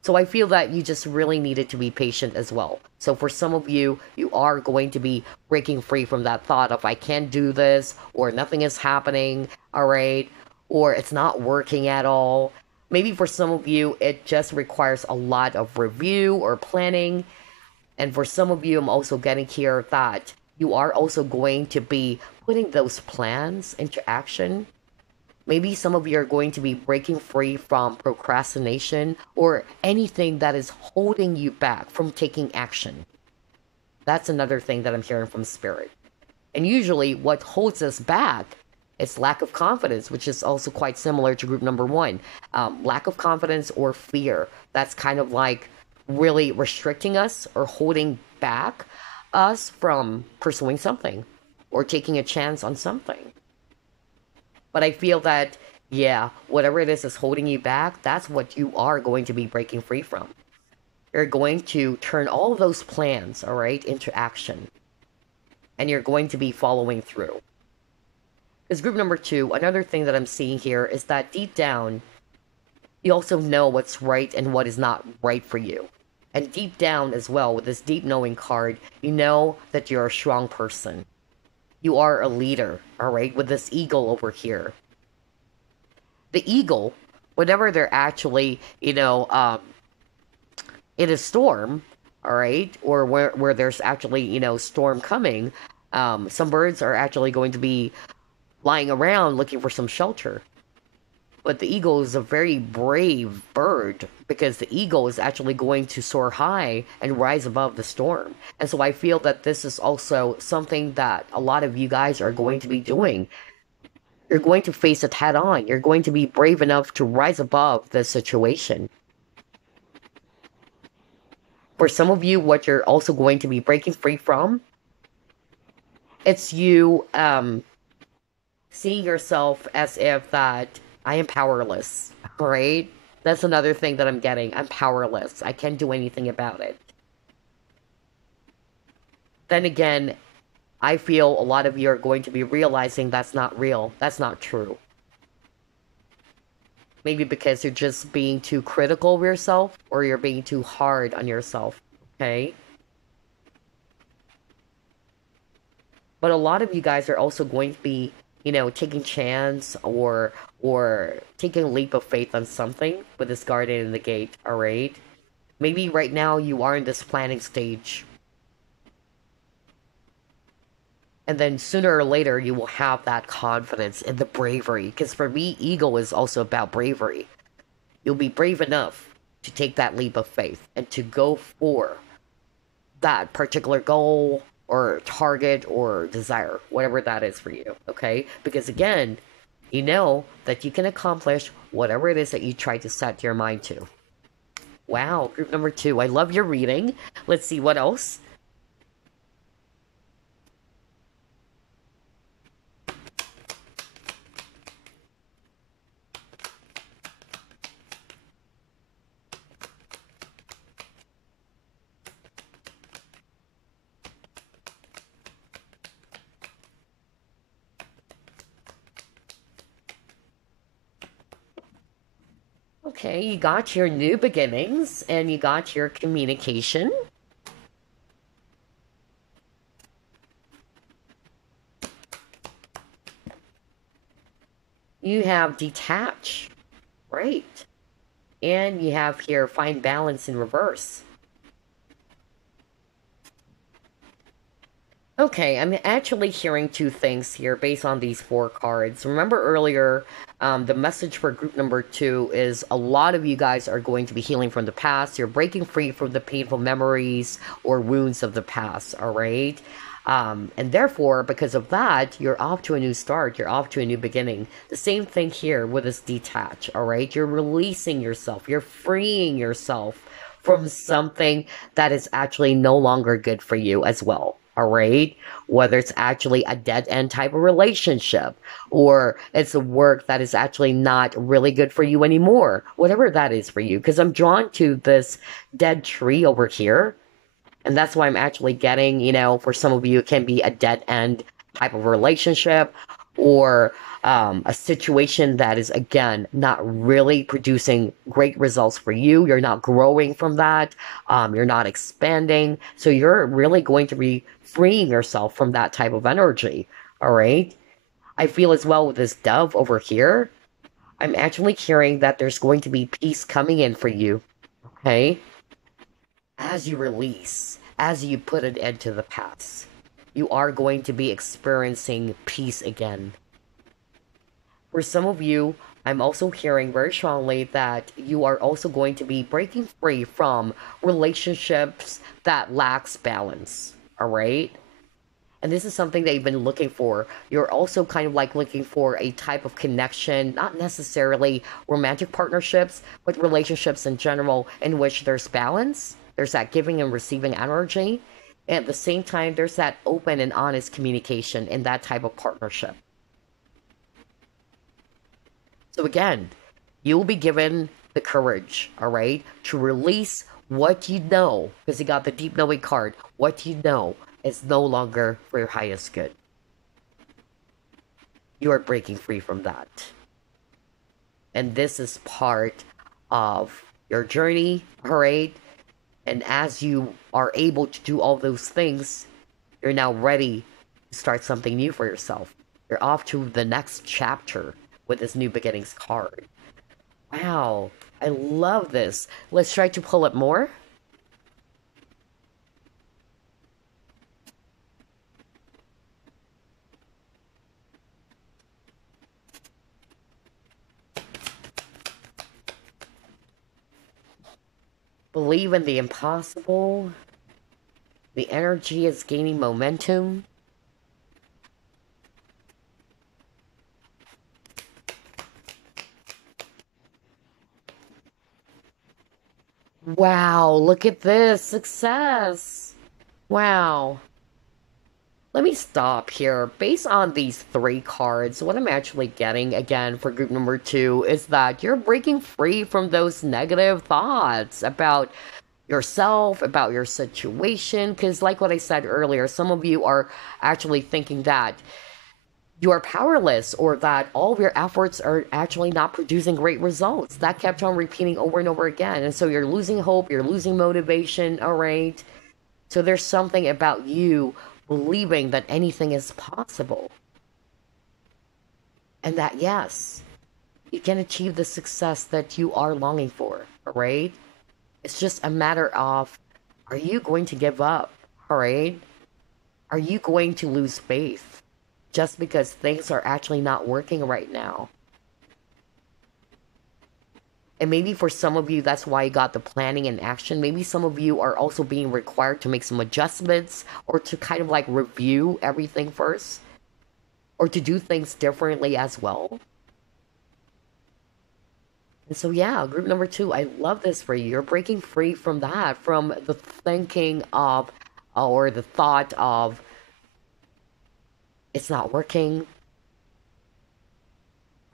So I feel that you just really needed to be patient as well. So for some of you, you are going to be breaking free from that thought of I can't do this, or nothing is happening, all right? Or it's not working at all. Maybe for some of you, it just requires a lot of review or planning. And for some of you, I'm also getting here that you are also going to be putting those plans into action. Maybe some of you are going to be breaking free from procrastination or anything that is holding you back from taking action. That's another thing that I'm hearing from Spirit. And usually what holds us back It's lack of confidence, which is also quite similar to group number one. Lack of confidence or fear. That's kind of like really restricting us or holding back us from pursuing something or taking a chance on something. But I feel that, yeah, whatever it is that's holding you back, that's what you are going to be breaking free from. You're going to turn all of those plans, all right, into action. And you're going to be following through. Because group number two, another thing that I'm seeing here is that deep down, you also know what's right and what is not right for you. And deep down as well, with this deep knowing card, you know that you're a strong person. You are a leader, all right, with this eagle over here. The eagle, whenever they're actually, in a storm, all right, or where there's actually, storm coming, some birds are actually going to be lying around looking for some shelter. But the eagle is a very brave bird because the eagle is actually going to soar high and rise above the storm. And so I feel that this is also something that a lot of you guys are going to be doing. You're going to face it head on. You're going to be brave enough to rise above the situation. For some of you, what you're also going to be breaking free from, it's you seeing yourself as if that I am powerless, right? That's another thing that I'm getting. I'm powerless. I can't do anything about it. Then again, I feel a lot of you are going to be realizing that's not real. That's not true. Maybe because you're just being too critical of yourself or you're being too hard on yourself, okay? But a lot of you guys are also going to be, taking chance or taking a leap of faith on something with this guardian in the gate, alright? Maybe right now you are in this planning stage. And then sooner or later you will have that confidence and the bravery. Because for me, Eagle is also about bravery. You'll be brave enough to take that leap of faith and to go for that particular goal or target or desire, whatever that is for you, okay? Because again, you know that you can accomplish whatever it is that you try to set your mind to. Wow, group number two. I love your reading. Let's see what else. Okay, you got your new beginnings and you got your communication. You have detach, right? And you have here find balance in reverse. Okay, I'm actually hearing two things here based on these four cards. Remember earlier, the message for group number two is a lot of you guys are going to be healing from the past. You're breaking free from the painful memories or wounds of the past, all right? And therefore, because of that, you're off to a new start. You're off to a new beginning. The same thing here with this detach, all right? You're releasing yourself. You're freeing yourself from something that is actually no longer good for you as well. All right, whether it's actually a dead end type of relationship or it's a work that is actually not really good for you anymore, whatever that is for you. Because I'm drawn to this dead tree over here, and that's why I'm actually getting, for some of you, it can be a dead end type of relationship or a situation that is, again, not really producing great results for you. You're not growing from that. You're not expanding. So you're really going to be freeing yourself from that type of energy. All right. I feel as well with this dove over here, I'm actually hearing that there's going to be peace coming in for you. Okay. As you release, as you put an end to the past, you are going to be experiencing peace again. For some of you, I'm also hearing very strongly that you are also going to be breaking free from relationships that lacks balance, all right? And this is something that you've been looking for. You're also kind of like looking for a type of connection, not necessarily romantic partnerships, but relationships in general in which there's balance, there's that giving and receiving energy. And at the same time, there's that open and honest communication in that type of partnership. So again, you'll be given the courage, all right, to release what you know, because you got the deep knowing card. What you know is no longer for your highest good. You are breaking free from that. And this is part of your journey, all right? And as you are able to do all those things, you're now ready to start something new for yourself. You're off to the next chapter with this new beginnings card. Wow, I love this. Let's try to pull it more. Believe in the impossible. The energy is gaining momentum. Wow, look at this. Success. Wow. Let me stop here. Based on these three cards, what I'm actually getting again for group number 2 is that you're breaking free from those negative thoughts about yourself, about your situation. Because, like what I said earlier, some of you are actually thinking that you are powerless or that all of your efforts are actually not producing great results. That kept on repeating over and over again. And so you're losing hope, you're losing motivation, all right? So there's something about you believing that anything is possible. And that, yes, you can achieve the success that you are longing for, all right? It's just a matter of, are you going to give up, all right? Are you going to lose faith just because things are actually not working right now? And maybe for some of you, that's why you got the planning and action. Maybe some of you are also being required to make some adjustments or to kind of like review everything first or to do things differently as well. And so, yeah, group number 2, I love this for you. You're breaking free from that, from the thinking of or the thought of it's not working.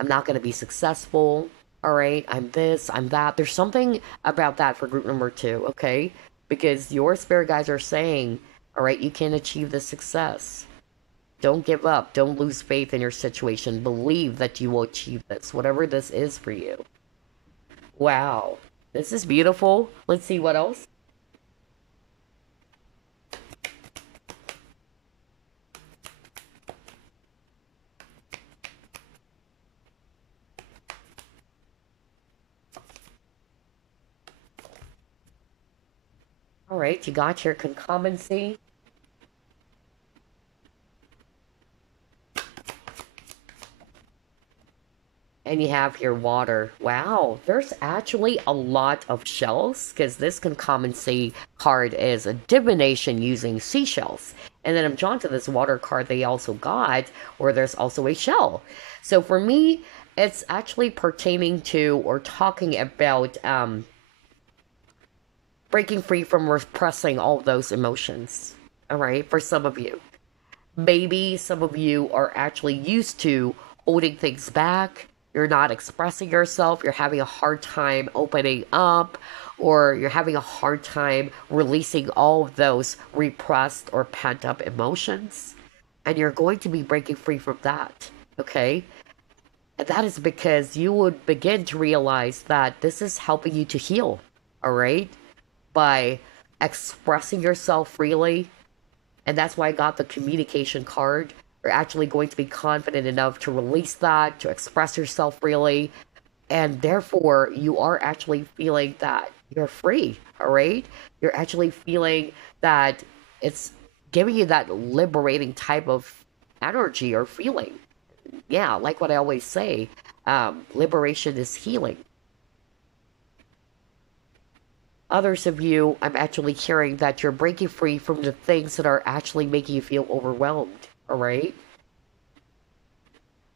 I'm not going to be successful. All right, I'm this, I'm that. There's something about that for group number 2, okay? Because your spirit guides are saying, all right, you can achieve this success. Don't give up. Don't lose faith in your situation. Believe that you will achieve this, whatever this is for you. Wow, this is beautiful. Let's see what else. All right, you got your concommency. And you have your water. Wow, there's actually a lot of shells because this concommency card is a divination using seashells. And then I'm drawn to this water card they also got, where there's also a shell. So for me, it's actually pertaining to or talking about breaking free from repressing all those emotions. All right, for some of you. Maybe some of you are actually used to holding things back. You're not expressing yourself. You're having a hard time opening up, or you're having a hard time releasing all of those repressed or pent up emotions. And you're going to be breaking free from that. Okay? And that is because you would begin to realize that this is helping you to heal. All right? By expressing yourself freely. And that's why I got the communication card. You're actually going to be confident enough to release that, to express yourself freely. And therefore, you are actually feeling that you're free, all right? You're actually feeling that it's giving you that liberating type of energy or feeling. Yeah, like what I always say, liberation is healing. Others of you, I'm actually hearing that you're breaking free from the things that are actually making you feel overwhelmed, all right?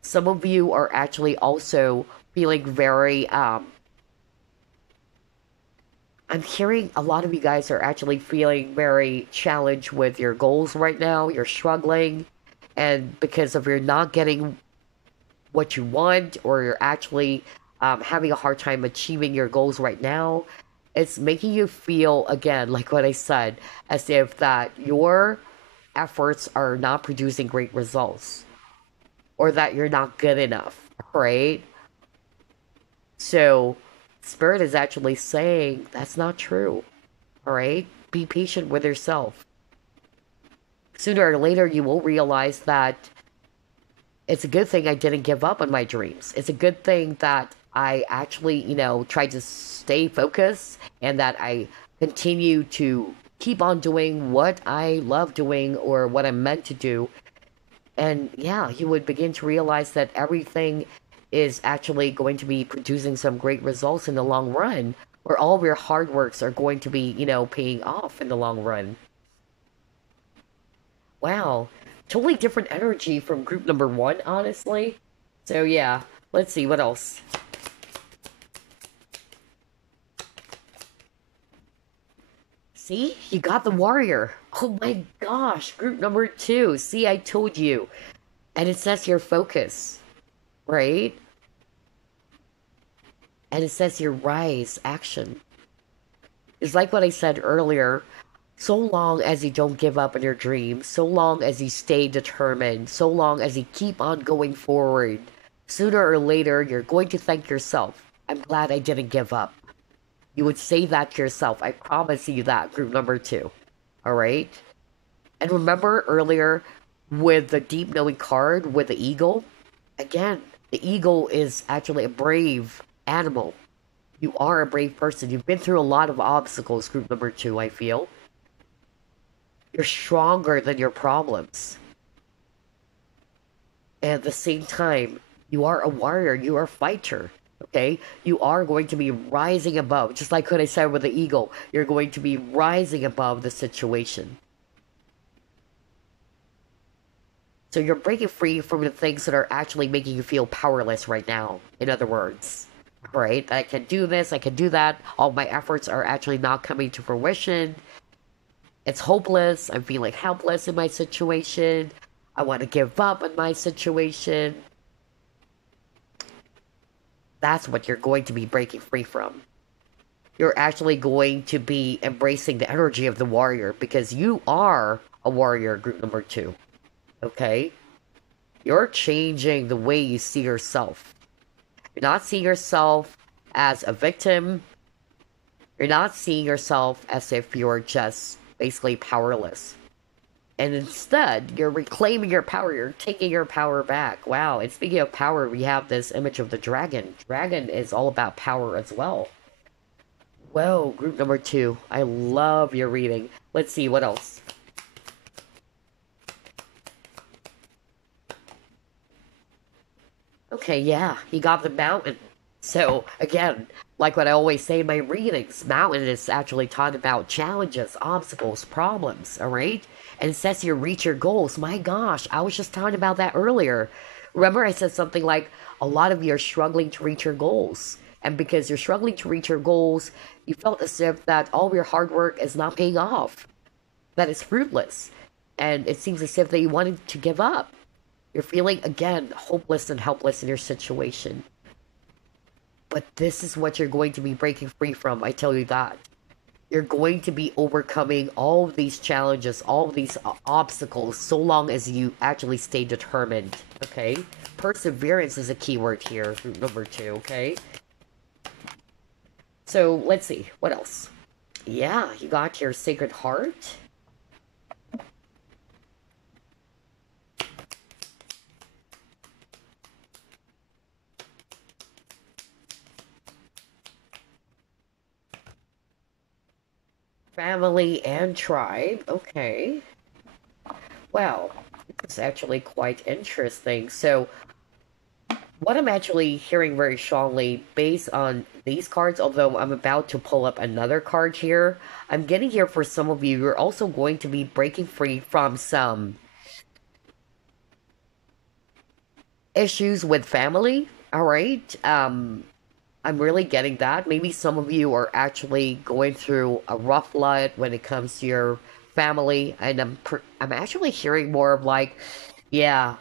Some of you are actually also feeling very, I'm hearing a lot of you guys are actually feeling very challenged with your goals right now. You're struggling, and because of you're not getting what you want, or you're actually having a hard time achieving your goals right now, it's making you feel, again, like what I said, as if that your efforts are not producing great results, or that you're not good enough, right? So, Spirit is actually saying that's not true, all right? Be patient with yourself. Sooner or later, you will realize that it's a good thing I didn't give up on my dreams. It's a good thing that I actually, tried to stay focused, and that I continue to keep on doing what I love doing, or what I'm meant to do. And yeah, you would begin to realize that everything is actually going to be producing some great results in the long run, or all of your hard works are going to be, paying off in the long run. Wow, totally different energy from group number one, honestly. So yeah, let's see what else. See, you got the warrior. Oh my gosh, group number two. See, I told you. And it says your focus, right? And it says your rise action. It's like what I said earlier. So long as you don't give up on your dreams, so long as you stay determined, so long as you keep on going forward, sooner or later you're going to thank yourself. I'm glad I didn't give up. You would say that to yourself. I promise you that, group number two. All right? And remember earlier with the deep knowing card with the eagle? Again, the eagle is actually a brave animal. You are a brave person. You've been through a lot of obstacles, group number two, I feel. You're stronger than your problems. And at the same time, you are a warrior. You are a fighter. Okay? You are going to be rising above. Just like what I said with the eagle, you're going to be rising above the situation. So you're breaking free from the things that are actually making you feel powerless right now, in other words. Right? I can do this, I can do that. All my efforts are actually not coming to fruition. It's hopeless. I'm feeling helpless in my situation. I want to give up on my situation. That's what you're going to be breaking free from. You're actually going to be embracing the energy of the warrior, because you are a warrior, group number two. Okay? You're changing the way you see yourself. You're not seeing yourself as a victim. You're not seeing yourself as if you're just basically powerless. And instead, you're reclaiming your power. You're taking your power back. Wow. And speaking of power, we have this image of the dragon. Dragon is all about power as well. Whoa, group number two. I love your reading. Let's see, what else? Okay, yeah, he got the mountain. So, again, like what I always say in my readings, mountain is actually talking about challenges, obstacles, problems, alright? And it says you reach your goals. My gosh, I was just talking about that earlier. Remember, I said something like, a lot of you are struggling to reach your goals. And because you're struggling to reach your goals, you felt as if that all of your hard work is not paying off, that it's fruitless. And it seems as if that you wanted to give up. You're feeling, again, hopeless and helpless in your situation. But this is what you're going to be breaking free from, I tell you that. You're going to be overcoming all of these challenges, all of these obstacles, so long as you actually stay determined, okay? Perseverance is a keyword here, number two, okay? So, let's see, what else? Yeah, you got your Sacred Heart. Family and tribe. Okay. Well, it's actually quite interesting. So, what I'm actually hearing very strongly based on these cards, although I'm about to pull up another card here, I'm getting here for some of you, you're also going to be breaking free from some issues with family. All right. I'm really getting that. Maybe some of you are actually going through a rough lot when it comes to your family, and I'm actually hearing more of like, yeah,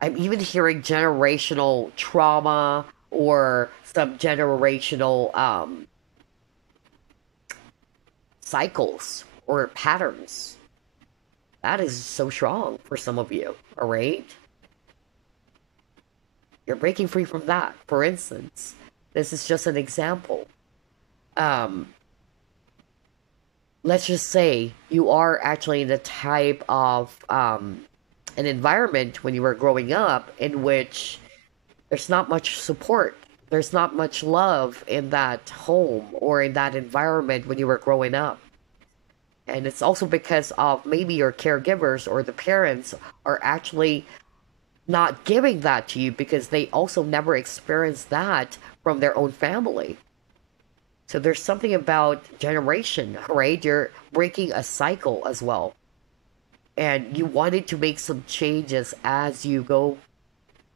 I'm even hearing generational trauma or some generational cycles or patterns. That is so strong for some of you. All right, you're breaking free from that. For instance, this is just an example. Um, let's just say you are actually in the type of an environment when you were growing up in which there's not much support. There's not much love in that home or in that environment when you were growing up. And it's also because of maybe your caregivers or the parents are actually not giving that to you because they also never experienced that from their own family. So there's something about generation, right? You're breaking a cycle as well. And you wanted to make some changes as you go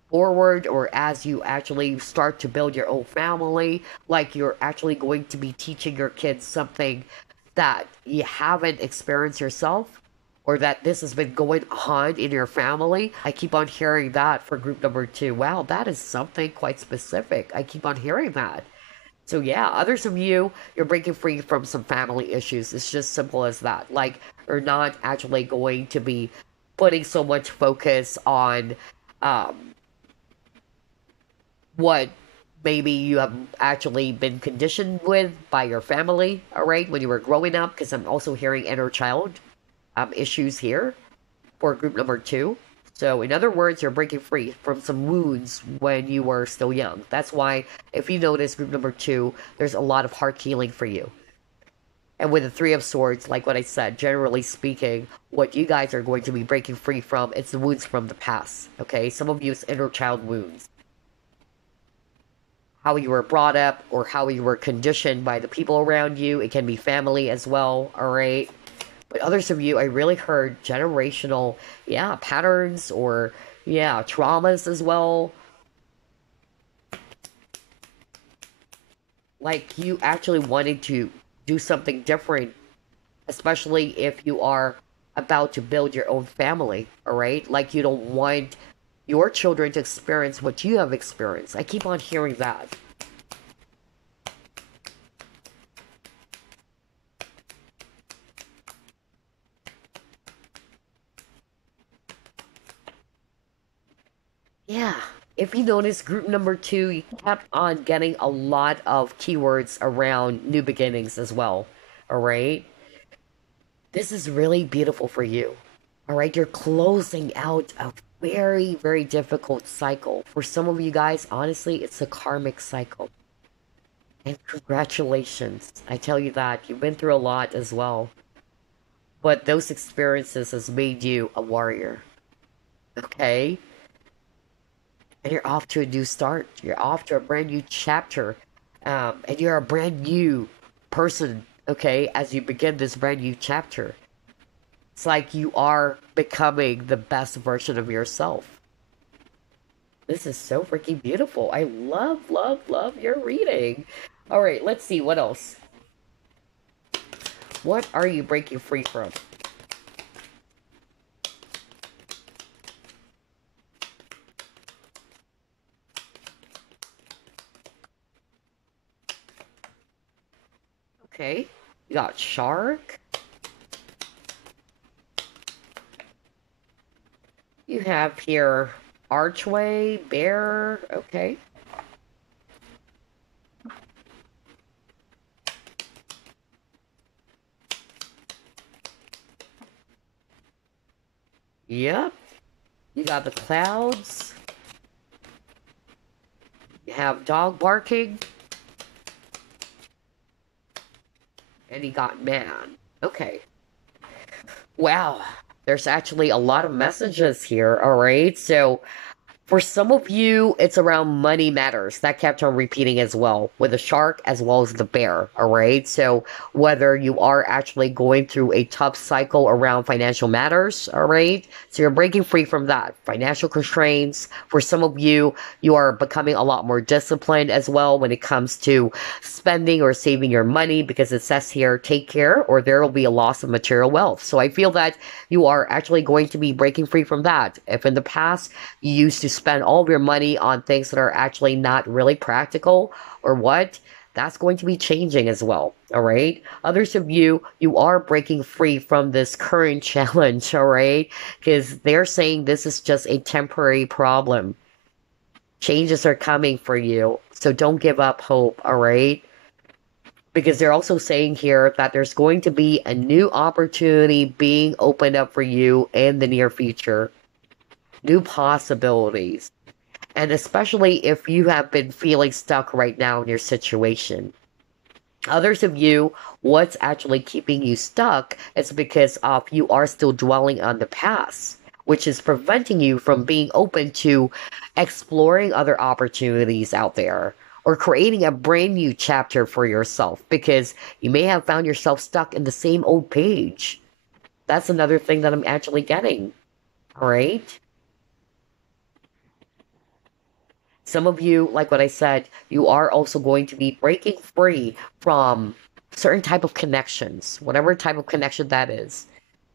forward or as you actually start to build your own family. Like you're actually going to be teaching your kids something that you haven't experienced yourself or that this has been going on in your family. I keep on hearing that for group number two. Wow, that is something quite specific. I keep on hearing that. So yeah, others of you, you're breaking free from some family issues. It's just simple as that. Like you're not actually going to be putting so much focus on um, what maybe you have actually been conditioned with by your family, all right, when you were growing up, because I'm also hearing inner child issues here for group number two. So, in other words, you're breaking free from some wounds when you were still young. That's why, if you notice, group number two, there's a lot of heart healing for you. And with the Three of Swords, like what I said, generally speaking, what you guys are going to be breaking free from, it's the wounds from the past. Okay, some of you, it's inner child wounds. How you were brought up or how you were conditioned by the people around you. It can be family as well, all right? But others of you, I really heard generational, yeah, patterns or, yeah, traumas as well. Like you actually wanted to do something different, especially if you are about to build your own family, all right? Like you don't want your children to experience what you have experienced. I keep on hearing that. Yeah. If you notice, group number two, you kept on getting a lot of keywords around new beginnings as well. All right. This is really beautiful for you. All right. You're closing out a very, very difficult cycle. For some of you guys, honestly, it's a karmic cycle. And congratulations. I tell you that. You've been through a lot as well. But those experiences has made you a warrior. Okay? And you're off to a new start. You're off to a brand new chapter. And you're a brand new person, okay, as you begin this brand new chapter. It's like you are becoming the best version of yourself. This is so freaking beautiful. I love, love, love your reading. All right, let's see what else. What are you breaking free from? Okay, you got shark. You have here archway, bear. Okay. Yep. You got the clouds. You have dog barking. And you got man. Okay. Wow. There's actually a lot of messages here, all right? So, For some of you, it's around money matters. That kept on repeating as well, with the shark as well as the bear. All right. So, whether you are actually going through a tough cycle around financial matters, all right. So, you're breaking free from that. Financial constraints. For some of you, you are becoming a lot more disciplined as well when it comes to spending or saving your money, because it says here, take care or there will be a loss of material wealth. So, I feel that you are actually going to be breaking free from that. If in the past, you used to spend all of your money on things that are actually not really practical or what, that's going to be changing as well. All right. Others of you, you are breaking free from this current challenge. All right. Because they're saying this is just a temporary problem. Changes are coming for you. So don't give up hope. All right. Because they're also saying here that there's going to be a new opportunity being opened up for you in the near future. New possibilities. And especially if you have been feeling stuck right now in your situation. Others of you, what's actually keeping you stuck is because of you are still dwelling on the past, which is preventing you from being open to exploring other opportunities out there or creating a brand new chapter for yourself, because you may have found yourself stuck in the same old page. That's another thing that I'm actually getting. All right. Some of you, like what I said, you are also going to be breaking free from certain type of connections, whatever type of connection that is.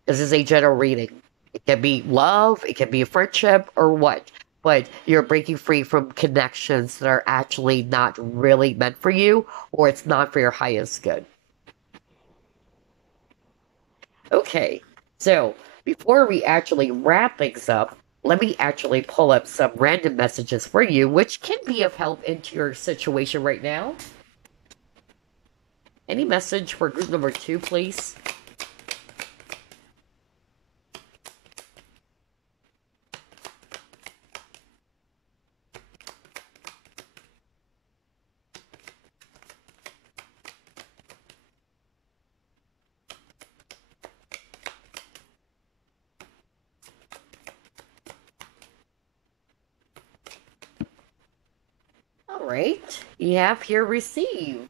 This is a general reading. It can be love, it can be a friendship, or what. But you're breaking free from connections that are actually not really meant for you, or it's not for your highest good. Okay, so before we actually wrap things up, let me actually pull up some random messages for you, which can be of help into your situation right now. Any message for group number 2, please? All right, you have here receive.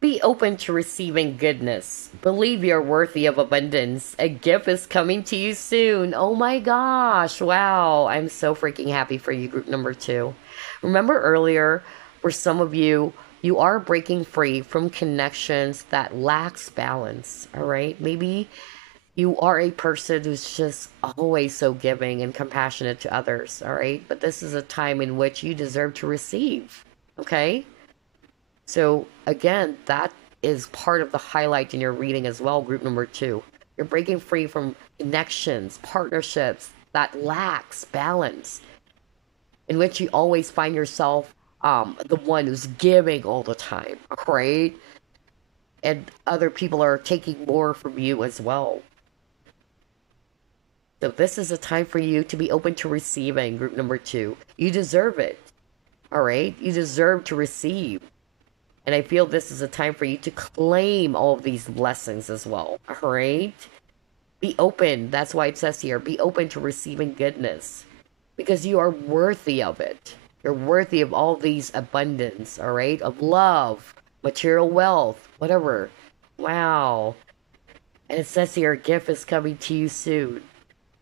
Be open to receiving goodness. Believe you're worthy of abundance. A gift is coming to you soon. Oh my gosh. Wow. I'm so freaking happy for you, group number 2. Remember earlier, for some of you, you are breaking free from connections that lacks balance. All right. Maybe you are a person who's just always so giving and compassionate to others. All right. But this is a time in which you deserve to receive. Okay. So again, that is part of the highlight in your reading as well, group number 2. You're breaking free from connections, partnerships that lacks balance, in which you always find yourself the one who's giving all the time, right? And other people are taking more from you as well. So this is a time for you to be open to receiving, group number 2. You deserve it, all right? You deserve to receive. And I feel this is a time for you to claim all of these blessings as well. All right? Be open. That's why it says here, be open to receiving goodness. Because you are worthy of it. You're worthy of all these abundance, all right? Of love, material wealth, whatever. Wow. And it says here, a gift is coming to you soon.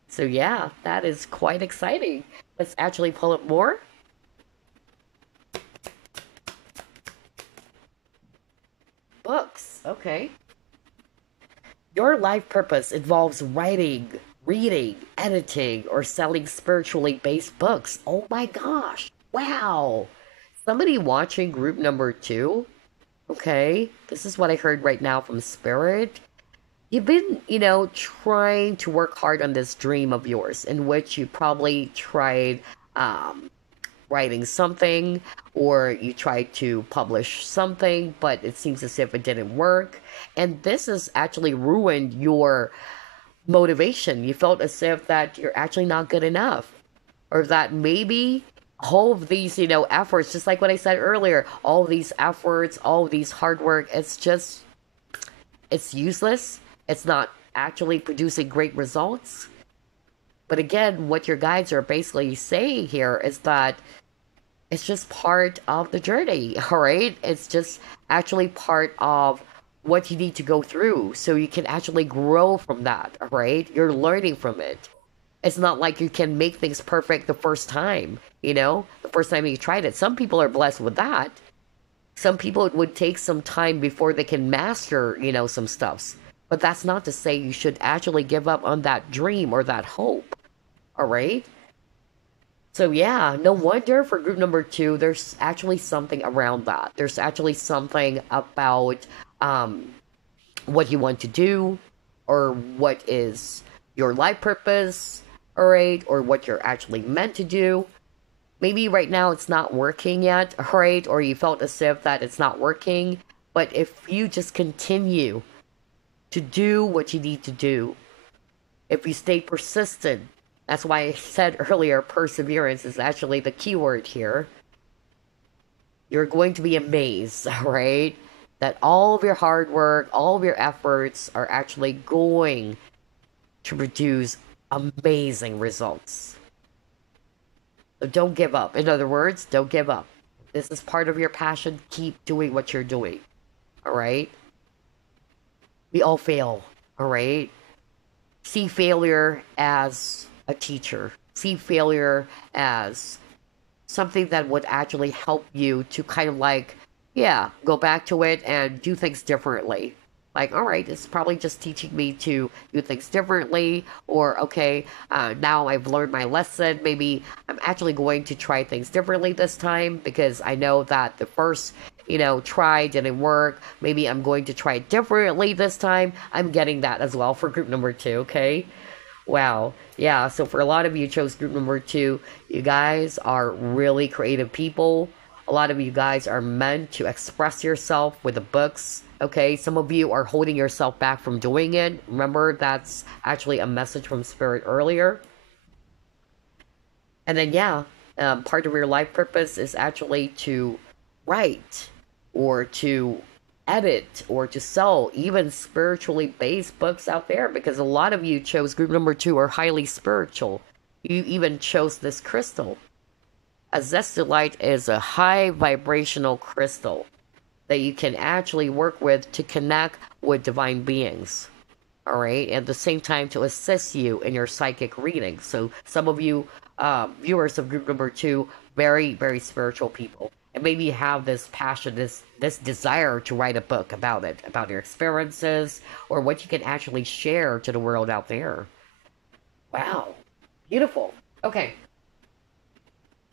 So yeah, that is quite exciting. Let's actually pull up more. Books. Okay. Your life purpose involves writing, reading, editing, or selling spiritually based books. Oh my gosh. Wow. Somebody watching group number 2. Okay. This is what I heard right now from Spirit. You've been, trying to work hard on this dream of yours, in which you probably tried writing something, or you tried to publish something, but it seems as if it didn't work. And this has actually ruined your motivation. You felt as if that you're actually not good enough, or that maybe all of these, efforts, just like what I said earlier, all of these efforts, all of these hard work, it's useless. It's not actually producing great results. But again, what your guides are basically saying here is that it's just part of the journey, all right? It's just actually part of what you need to go through so you can actually grow from that, all right? You're learning from it. It's not like you can make things perfect the first time, the first time you tried it. Some people are blessed with that. Some people, it would take some time before they can master, some stuffs. But that's not to say you should actually give up on that dream or that hope, all right? So yeah, no wonder for group number two, there's actually something around that. There's actually something about what you want to do, or what is your life purpose, all right, or what you're actually meant to do. Maybe right now it's not working yet, all right, or you felt as if that it's not working. But if you just continue to do what you need to do, if you stay persistent, that's why I said earlier, perseverance is actually the key word here. You're going to be amazed, right? That all of your hard work, all of your efforts are actually going to produce amazing results. So don't give up. In other words, don't give up. This is part of your passion. Keep doing what you're doing. All right? We all fail. All right? See failure as a teacher. See failure as something that would actually help you to kind of like, yeah, go back to it and do things differently. Like, all right, it's probably just teaching me to do things differently, or okay, now I've learned my lesson. Maybe I'm actually going to try things differently this time because I know that the first, try didn't work. Maybe I'm going to try it differently this time. I'm getting that as well for group number two, okay? Wow. Yeah, so for a lot of you chose group number two, you guys are really creative people. A lot of you guys are meant to express yourself with the books. Okay, some of you are holding yourself back from doing it. Remember, that's actually a message from Spirit earlier. And then, yeah, part of your life purpose is actually to write or to edit or to sell even spiritually based books out there, because a lot of you chose group number two are highly spiritual. You even chose this crystal. Azeztulite is a high vibrational crystal that you can actually work with to connect with divine beings. All right, and at the same time to assist you in your psychic reading. So some of you viewers of group number two, very, very spiritual people. And maybe you have this passion, this desire to write a book about it, about your experiences, or what you can actually share to the world out there. Wow. Beautiful. Okay.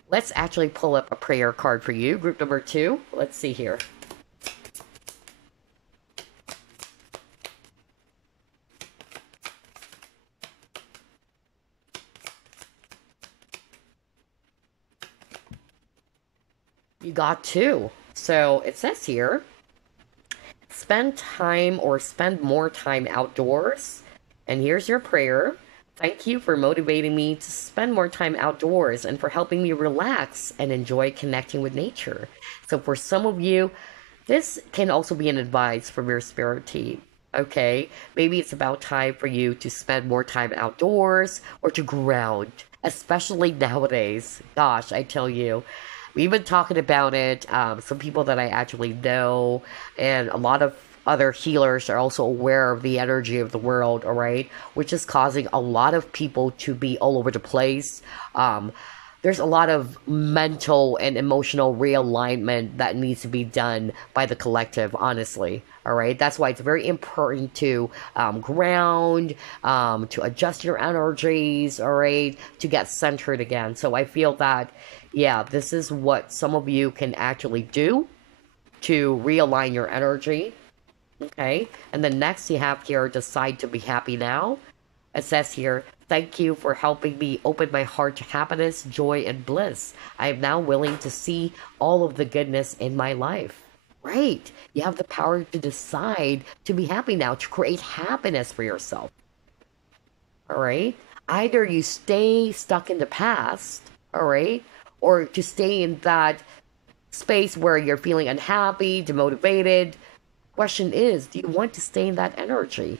Let's actually pull up a prayer card for you, group number two. Let's see here. You got two. So it says here, spend time or spend more time outdoors. And here's your prayer. Thank you for motivating me to spend more time outdoors and for helping me relax and enjoy connecting with nature. So for some of you, this can also be an advice from your spirit team. Okay, maybe it's about time for you to spend more time outdoors or to ground, especially nowadays. Gosh, I tell you, we've been talking about it. Some people that I actually know, and a lot of other healers are also aware of the energy of the world, all right, which is causing a lot of people to be all over the place. There's a lot of mental and emotional realignment that needs to be done by the collective, honestly. All right, that's why it's very important to ground, to adjust your energies, all right, to get centered again. So I feel that, yeah, this is what some of you can actually do to realign your energy. Okay, and then next you have here, decide to be happy now. It says here, thank you for helping me open my heart to happiness, joy, and bliss. I am now willing to see all of the goodness in my life. Right. You have the power to decide to be happy now, to create happiness for yourself. All right. Either you stay stuck in the past, all right, or to stay in that space where you're feeling unhappy, demotivated. Question is, do you want to stay in that energy?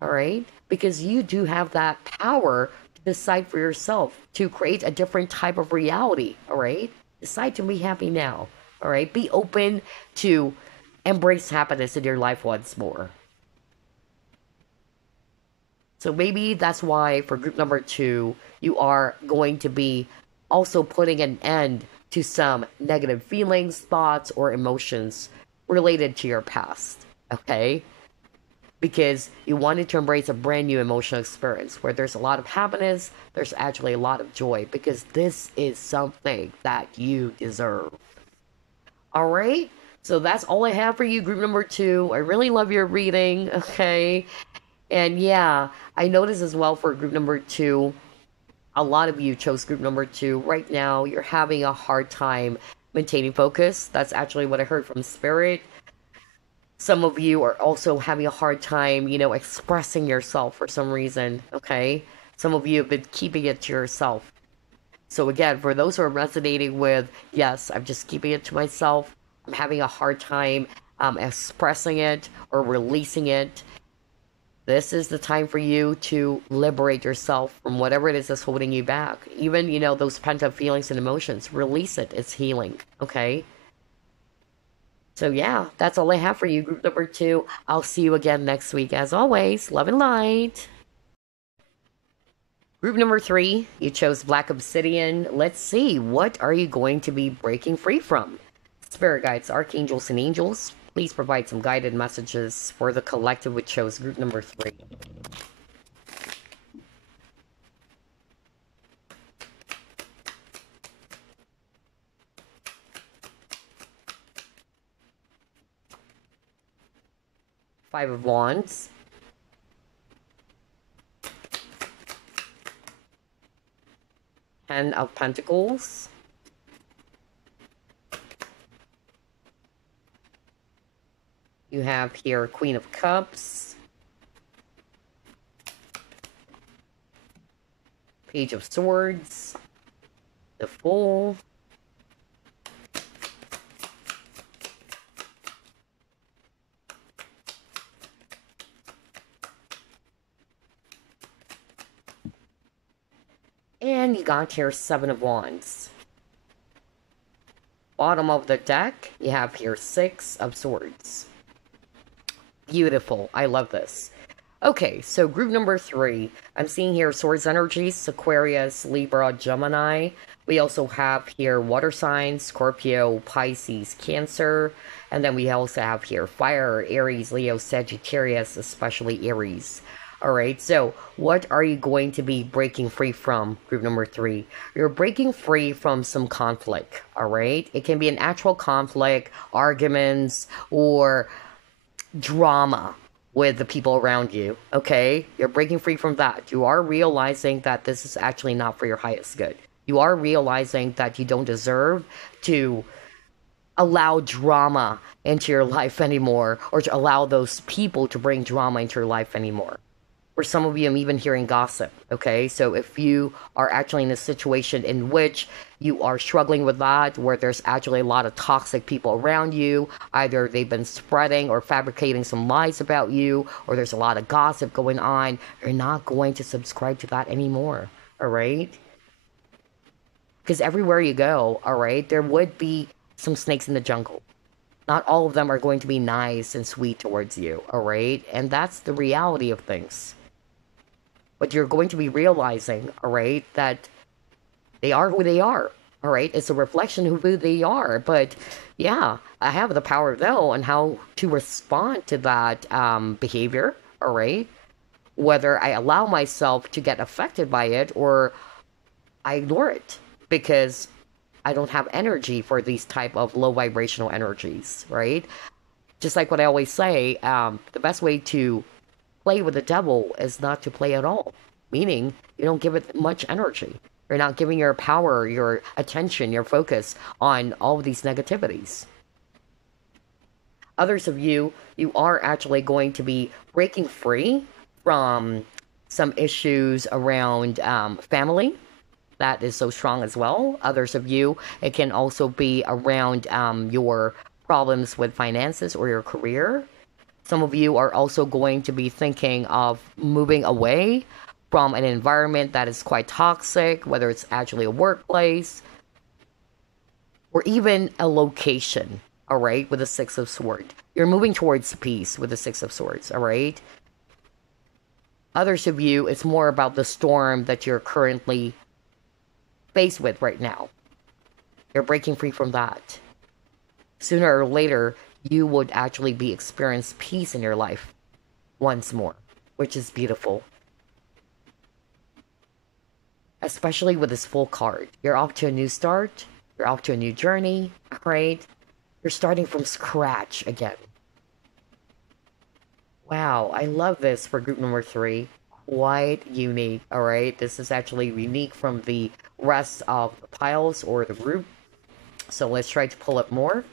All right, because you do have that power to decide for yourself to create a different type of reality, all right? Decide to be happy now, all right? Be open to embrace happiness in your life once more. So maybe that's why for group number 2, you are going to be also putting an end to some negative feelings, thoughts, or emotions related to your past, okay? Because you wanted to embrace a brand new emotional experience where there's a lot of happiness, there's actually a lot of joy, because this is something that you deserve. All right? So that's all I have for you, group number 2. I really love your reading, okay? And yeah, I noticed as well for group number 2, a lot of you chose group number 2. Right now, you're having a hard time maintaining focus. That's actually what I heard from Spirit. Some of you are also having a hard time, expressing yourself for some reason, okay? Some of you have been keeping it to yourself. So again, for those who are resonating with, yes, I'm just keeping it to myself, I'm having a hard time expressing it or releasing it, this is the time for you to liberate yourself from whatever it is that's holding you back. Even, those pent up feelings and emotions. Release it. It's healing. Okay? So, yeah, that's all I have for you, group number 2. I'll see you again next week. As always, love and light. Group number 3, you chose Black Obsidian. Let's see, what are you going to be breaking free from? Spirit guides, archangels, and angels, please provide some guided messages for the collective which chose group number 3. Five of Wands. Ten of Pentacles. You have here Queen of Cups, Page of Swords, the Fool, and you got here Seven of Wands. Bottom of the deck, you have here Six of Swords. Beautiful. I love this. Okay, so group number 3. I'm seeing here Swords energies, Aquarius, Libra, Gemini. We also have here water signs, Scorpio, Pisces, Cancer. And then we also have here fire, Aries, Leo, Sagittarius, especially Aries. All right, so what are you going to be breaking free from, group number 3? You're breaking free from some conflict, all right? It can be an actual conflict, arguments, or drama with the people around you, okay? You're breaking free from that. You are realizing that this is actually not for your highest good. You are realizing that you don't deserve to allow drama into your life anymore, or to allow those people to bring drama into your life anymore. For some of you, I'm even hearing gossip, okay? So if you are actually in a situation in which you are struggling with that, where there's actually a lot of toxic people around you, either they've been spreading or fabricating some lies about you, or there's a lot of gossip going on, you're not going to subscribe to that anymore, all right? Because everywhere you go, all right, there would be some snakes in the jungle. Not all of them are going to be nice and sweet towards you, all right? And that's the reality of things. But you're going to be realizing, all right, that they are who they are, all right? It's a reflection of who they are. But yeah, I have the power, though, on how to respond to that behavior, all right? Whether I allow myself to get affected by it or I ignore it because I don't have energy for these type of low vibrational energies, right? Just like what I always say, the best way to play with the devil is not to play at all. Meaning, you don't give it much energy. You're not giving your power, your attention, your focus on all of these negativities. Others of you, you are actually going to be breaking free from some issues around family. That is so strong as well. Others of you, it can also be around your problems with finances or your career. Some of you are also going to be thinking of moving away from an environment that is quite toxic, whether it's actually a workplace or even a location, all right, with the Six of Swords. You're moving towards peace with the Six of Swords, all right? Others of you, it's more about the storm that you're currently faced with right now. You're breaking free from that. Sooner or later, you would actually be experience peace in your life once more, which is beautiful. Especially with this full card. You're off to a new start. You're off to a new journey, right? You're starting from scratch again. Wow, I love this for group number 3. Quite unique, alright? This is actually unique from the rest of the piles or the group. So let's try to pull up more.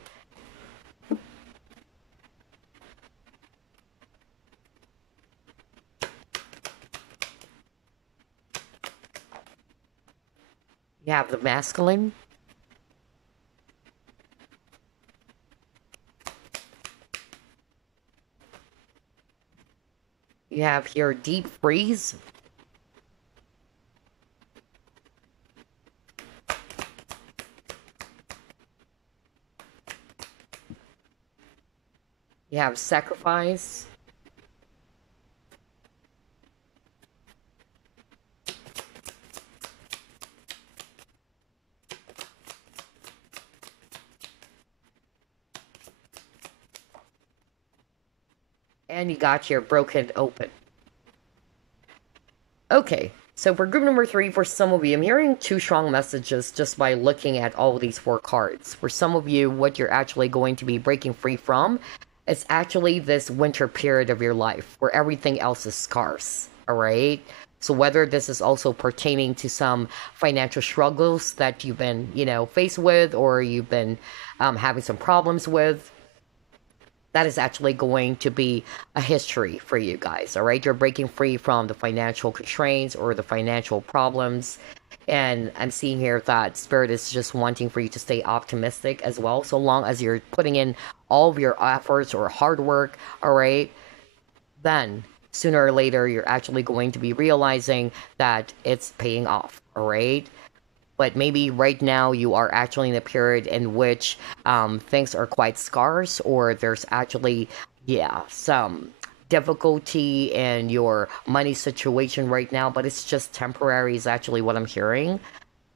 You have the masculine. You have here deep freeze. You have sacrifice. And you got your broken open. Okay, so for group number 3, for some of you, I'm hearing 2 strong messages just by looking at all of these 4 cards. For some of you, what you're actually going to be breaking free from is actually this winter period of your life where everything else is scarce, all right? So whether this is also pertaining to some financial struggles that you've been, faced with, or you've been having some problems with, that is actually going to be a history for you guys, all right? You're breaking free from the financial constraints or the financial problems. And I'm seeing here that Spirit is just wanting for you to stay optimistic as well, so long as you're putting in all of your efforts or hard work, all right? Then, sooner or later, you're actually going to be realizing that it's paying off, all right? But maybe right now you are actually in a period in which things are quite scarce, or there's actually, some difficulty in your money situation right now, but it's just temporary is actually what I'm hearing.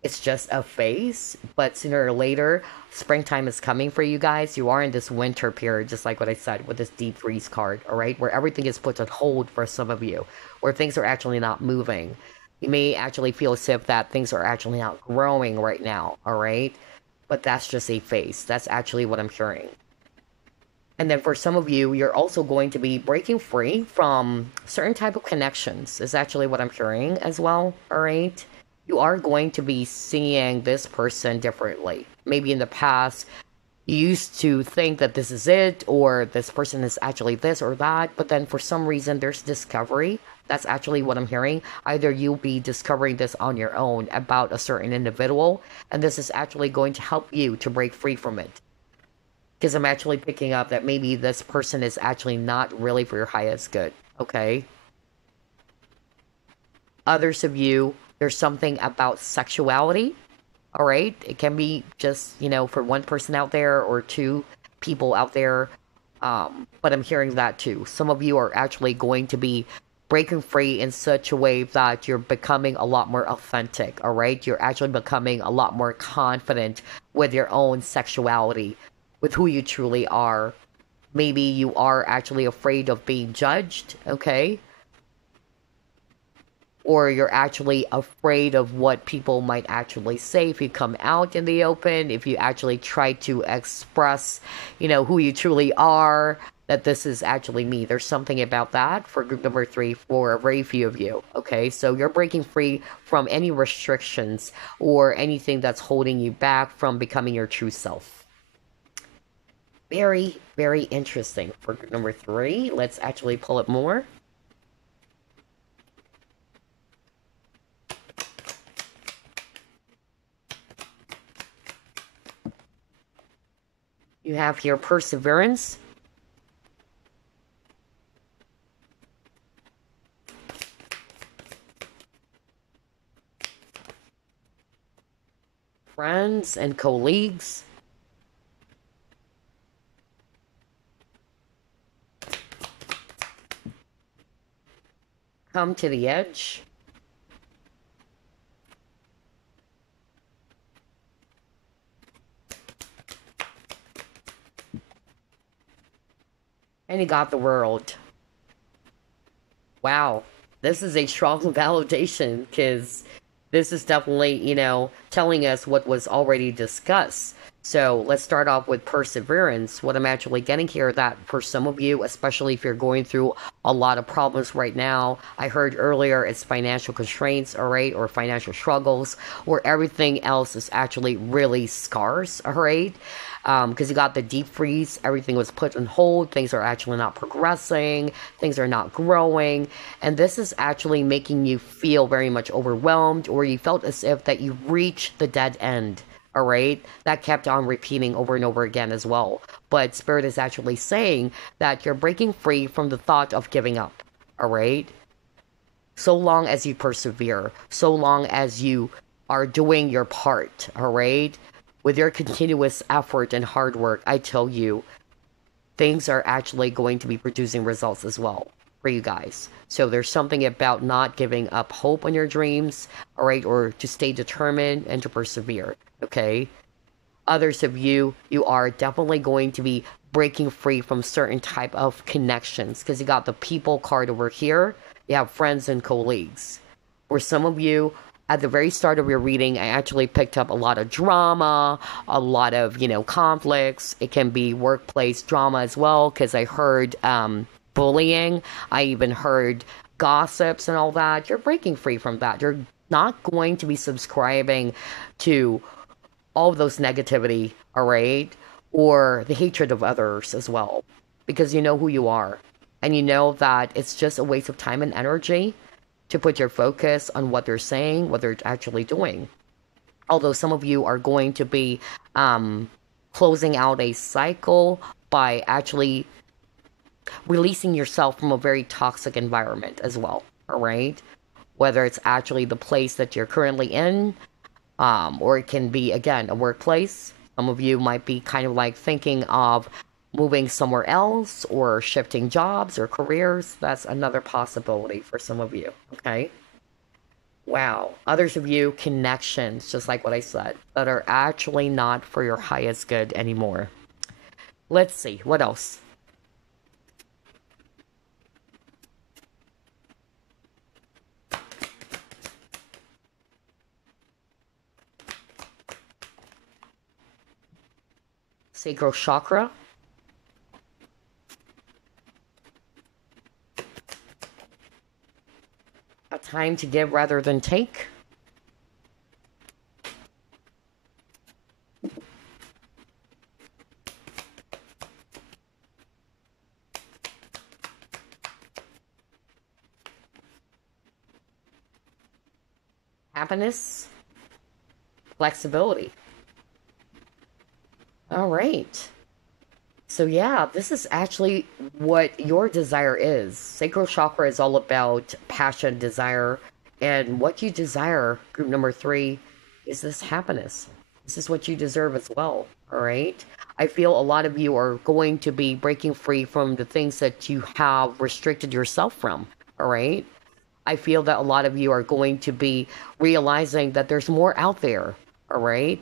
It's just a phase, but sooner or later, springtime is coming for you guys. You are in this winter period, just like what I said with this deep freeze card, all right? Where everything is put on hold for some of you, where things are actually not moving. You may actually feel as if that things are actually not growing right now, all right? But that's just a phase. That's actually what I'm hearing. And then for some of you, you're also going to be breaking free from certain type of connections, is actually what I'm hearing as well, all right? You are going to be seeing this person differently. Maybe in the past, you used to think that this is it, or this person is actually this or that, but then for some reason there's discovery. That's actually what I'm hearing. Either you'll be discovering this on your own about a certain individual, and this is actually going to help you to break free from it. Because I'm actually picking up that maybe this person is actually not really for your highest good, okay? Others of you, there's something about sexuality, all right? It can be just, for one person out there or 2 people out there, but I'm hearing that too. Some of you are actually going to be breaking free in such a way that you're becoming a lot more authentic, all right? You're actually becoming a lot more confident with your own sexuality, with who you truly are. Maybe you are actually afraid of being judged, okay? Or you're actually afraid of what people might actually say if you come out in the open, if you actually try to express, who you truly are, that this is actually me. There's something about that for group number 3 for a very few of you, okay? So you're breaking free from any restrictions or anything that's holding you back from becoming your true self. Very, very interesting for group number 3. Let's actually pull it more. You have here perseverance. friends and colleagues. Come to the edge. And you got the world. Wow. This is a strong validation, because this is definitely, you know, telling us what was already discussed. So let's start off with perseverance. What I'm actually getting here, that for some of you, especially if you're going through a lot of problems right now, I heard earlier it's financial constraints, all right, or financial struggles, or everything else is actually really scarce, all right? Because you got the deep freeze, everything was put on hold, things are actually not progressing, things are not growing, and this is actually making you feel very much overwhelmed, or you felt as if that you reached the dead end. All right, that kept on repeating over and over again as well. But Spirit is actually saying that you're breaking free from the thought of giving up. All right, so long as you persevere, so long as you are doing your part. All right, with your continuous effort and hard work, I tell you, things are actually going to be producing results as well for you guys. So there's something about not giving up hope on your dreams, all right, or to stay determined and to persevere, okay? Others of you, you are definitely going to be breaking free from certain type of connections, because you got the people card over here. You have friends and colleagues. For some of you, at the very start of your reading, I actually picked up a lot of drama, a lot of, you know, conflicts. It can be workplace drama as well, because I heard bullying. I even heard gossips and all that. You're breaking free from that. You're not going to be subscribing to all of those negativity, all right? Or the hatred of others as well. Because you know who you are. And you know that it's just a waste of time and energy to put your focus on what they're saying, what they're actually doing. Although some of you are going to be closing out a cycle by actually releasing yourself from a very toxic environment as well, all right? Whether it's actually the place that you're currently in, or it can be, again, a workplace. Some of you might be kind of like thinking of moving somewhere else or shifting jobs or careers. That's another possibility for some of you, okay? Wow. Others of you, connections, just like what I said, that are actually not for your highest good anymore. Let's see, what else? Sacral chakra. A time to give rather than take. Happiness. Flexibility. All right. So yeah, this is actually what your desire is. Sacral chakra is all about passion, desire, and what you desire, group number 3, is this happiness. This is what you deserve as well, all right? I feel a lot of you are going to be breaking free from the things that you have restricted yourself from, all right? I feel that a lot of you are going to be realizing that there's more out there, all right?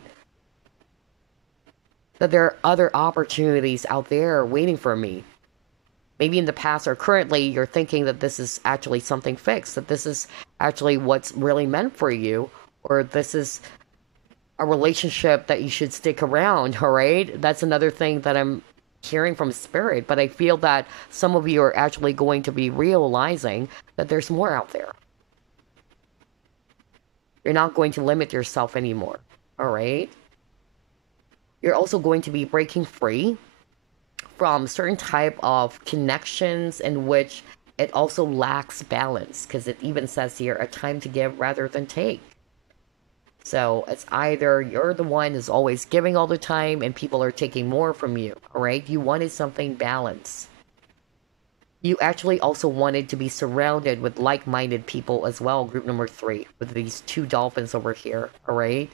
That there are other opportunities out there waiting for me. Maybe in the past or currently, you're thinking that this is actually something fixed, that this is actually what's really meant for you, or this is a relationship that you should stick around, all right? That's another thing that I'm hearing from Spirit, but I feel that some of you are actually going to be realizing that there's more out there. You're not going to limit yourself anymore, all right? You're also going to be breaking free from certain type of connections in which it also lacks balance, because it even says here, a time to give rather than take. So it's either you're the one who's always giving all the time and people are taking more from you, all right? You wanted something balanced. You actually also wanted to be surrounded with like-minded people as well, group number 3, with these 2 dolphins over here, all right?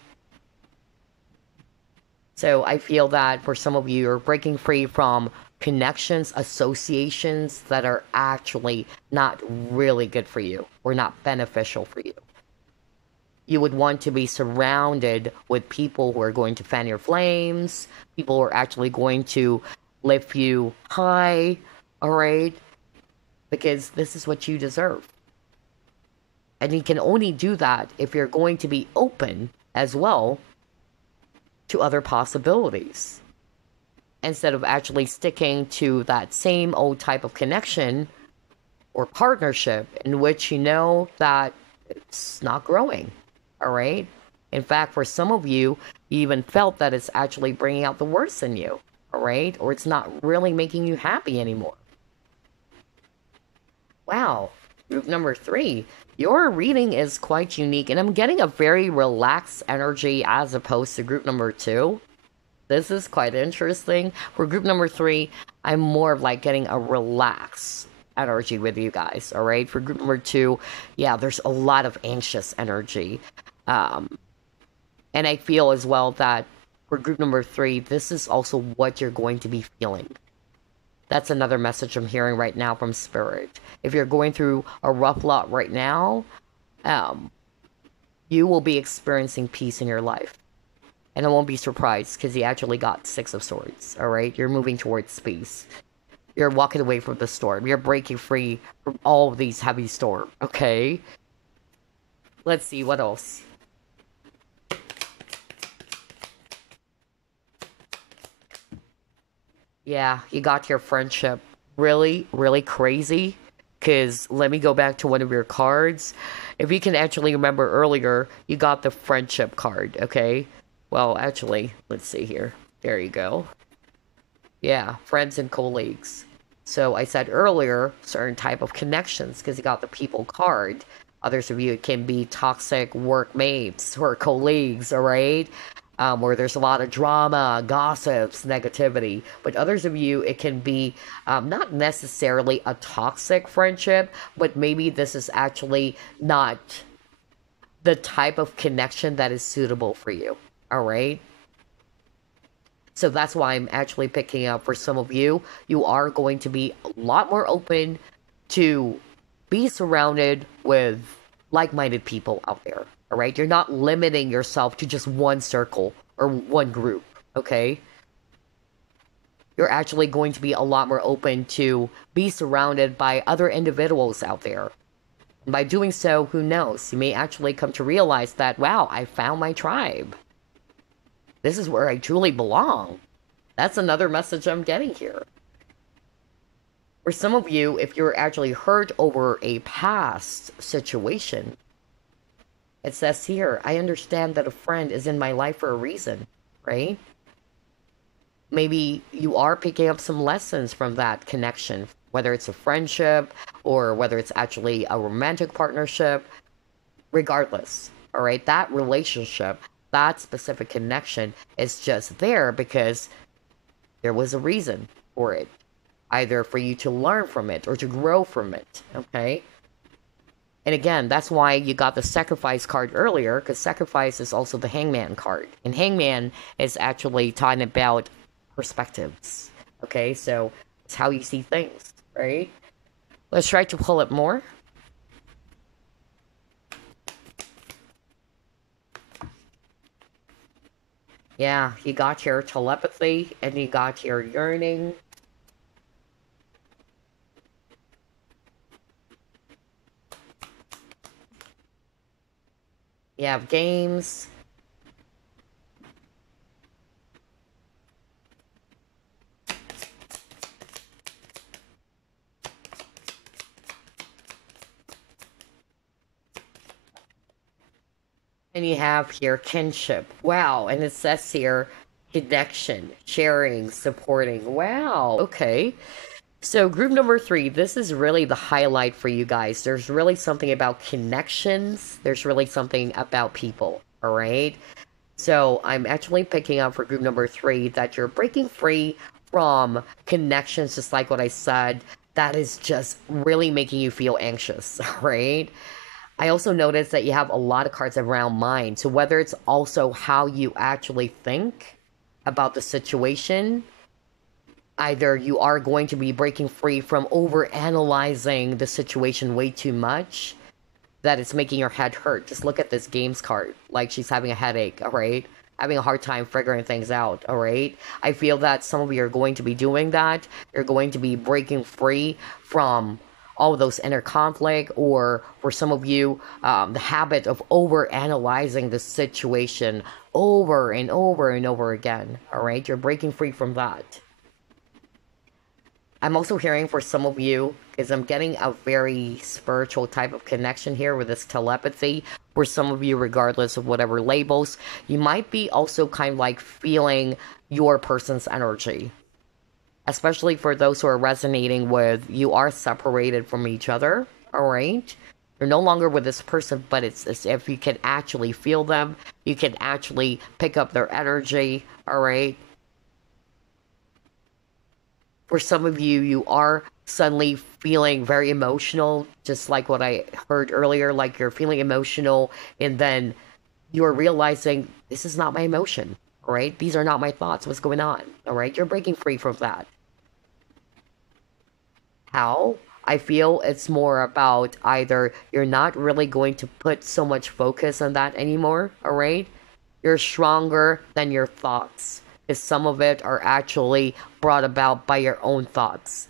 So I feel that for some of you, you're breaking free from connections, associations that are actually not really good for you or not beneficial for you. You would want to be surrounded with people who are going to fan your flames, people who are actually going to lift you high, all right? Because this is what you deserve. And you can only do that if you're going to be open as well to other possibilities. Instead of actually sticking to that same old type of connection or partnership in which you know that it's not growing. All right. In fact, for some of you, you even felt that it's actually bringing out the worst in you. All right. Or it's not really making you happy anymore. Wow. Group number 3. Your reading is quite unique, and I'm getting a very relaxed energy as opposed to group number 2. This is quite interesting. For group number 3, I'm more of like getting a relaxed energy with you guys. All right. For group number 2, yeah, there's a lot of anxious energy. And I feel as well that for group number 3, this is also what you're going to be feeling. That's another message I'm hearing right now from Spirit. If you're going through a rough lot right now, you will be experiencing peace in your life. And I won't be surprised because you actually got 6 of Swords, all right? You're moving towards peace. You're walking away from the storm. You're breaking free from all of these heavy storms, okay? Let's see, what else? Yeah, you got your friendship. Really, really crazy. Because let me go back to one of your cards. If you can actually remember earlier, you got the friendship card, okay? Well, actually, let's see here. There you go. Yeah, friends and colleagues. So I said earlier, certain type of connections, because you got the people card. Others of you, it can be toxic workmates or colleagues, all right? Where there's a lot of drama, gossips, negativity. But others of you, it can be not necessarily a toxic friendship, but maybe this is actually not the type of connection that is suitable for you, all right? So that's why I'm actually picking up for some of you. You are going to be a lot more open to be surrounded with like-minded people out there. All right? You're not limiting yourself to just one circle or one group. Okay? You're actually going to be a lot more open to be surrounded by other individuals out there. And by doing so, who knows? You may actually come to realize that, wow, I found my tribe. This is where I truly belong. That's another message I'm getting here. For some of you, if you're actually hurt over a past situation, it says here, I understand that a friend is in my life for a reason, right? Maybe you are picking up some lessons from that connection, whether it's a friendship or whether it's actually a romantic partnership, regardless, all right? That relationship, that specific connection is just there because there was a reason for it. Either for you to learn from it or to grow from it, okay? And again, that's why you got the sacrifice card earlier, because sacrifice is also the hangman card. And hangman is actually talking about perspectives, okay? So it's how you see things, right? Let's try to pull it more. Yeah, you got your telepathy and you got your yearning. You have games. And you have here kinship. Wow. And it says here connection, sharing, supporting. Wow. Okay. So group number 3, this is really the highlight for you guys. There's really something about connections. There's really something about people. All right. So I'm actually picking up for group number 3 that you're breaking free from connections, just like what I said. That is just really making you feel anxious. Right. I also noticed that you have a lot of cards around mind. So whether it's also how you actually think, about the situation. Either you are going to be breaking free from over analyzing the situation way too much, that it's making your head hurt. Just look at this games card. Like, she's having a headache, alright? Having a hard time figuring things out, alright? I feel that some of you are going to be doing that. You're going to be breaking free from all of those inner conflict, or for some of you, the habit of over analyzing the situation over and over and over again, alright? You're breaking free from that. I'm also hearing for some of you, because I'm getting a very spiritual type of connection here with this telepathy. For some of you, regardless of whatever labels, you might be also kind of like feeling your person's energy. Especially for those who are resonating with, you are separated from each other, alright? You're no longer with this person, but it's as if you can actually feel them. You can actually pick up their energy, alright? For some of you, you are suddenly feeling very emotional, just like what I heard earlier, like you're feeling emotional, and then you're realizing, this is not my emotion, all right? These are not my thoughts. What's going on, all right? You're breaking free from that. How? I feel it's more about either you're not really going to put so much focus on that anymore, all right? You're stronger than your thoughts. Because some of it are actually brought about by your own thoughts.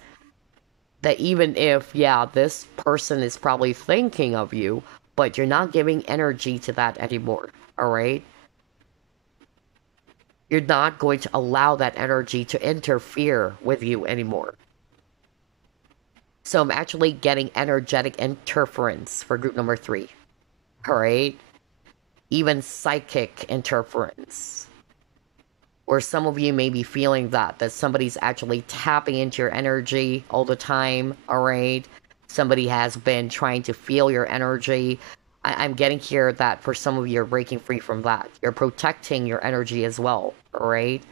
That even if, yeah, this person is probably thinking of you, but you're not giving energy to that anymore, alright? You're not going to allow that energy to interfere with you anymore. So I'm actually getting energetic interference for group number 3, alright? Even psychic interference. Or some of you may be feeling that somebody's actually tapping into your energy all the time, alright? Somebody has been trying to feel your energy. I'm getting here that for some of you, you're breaking free from that. You're protecting your energy as well, alright?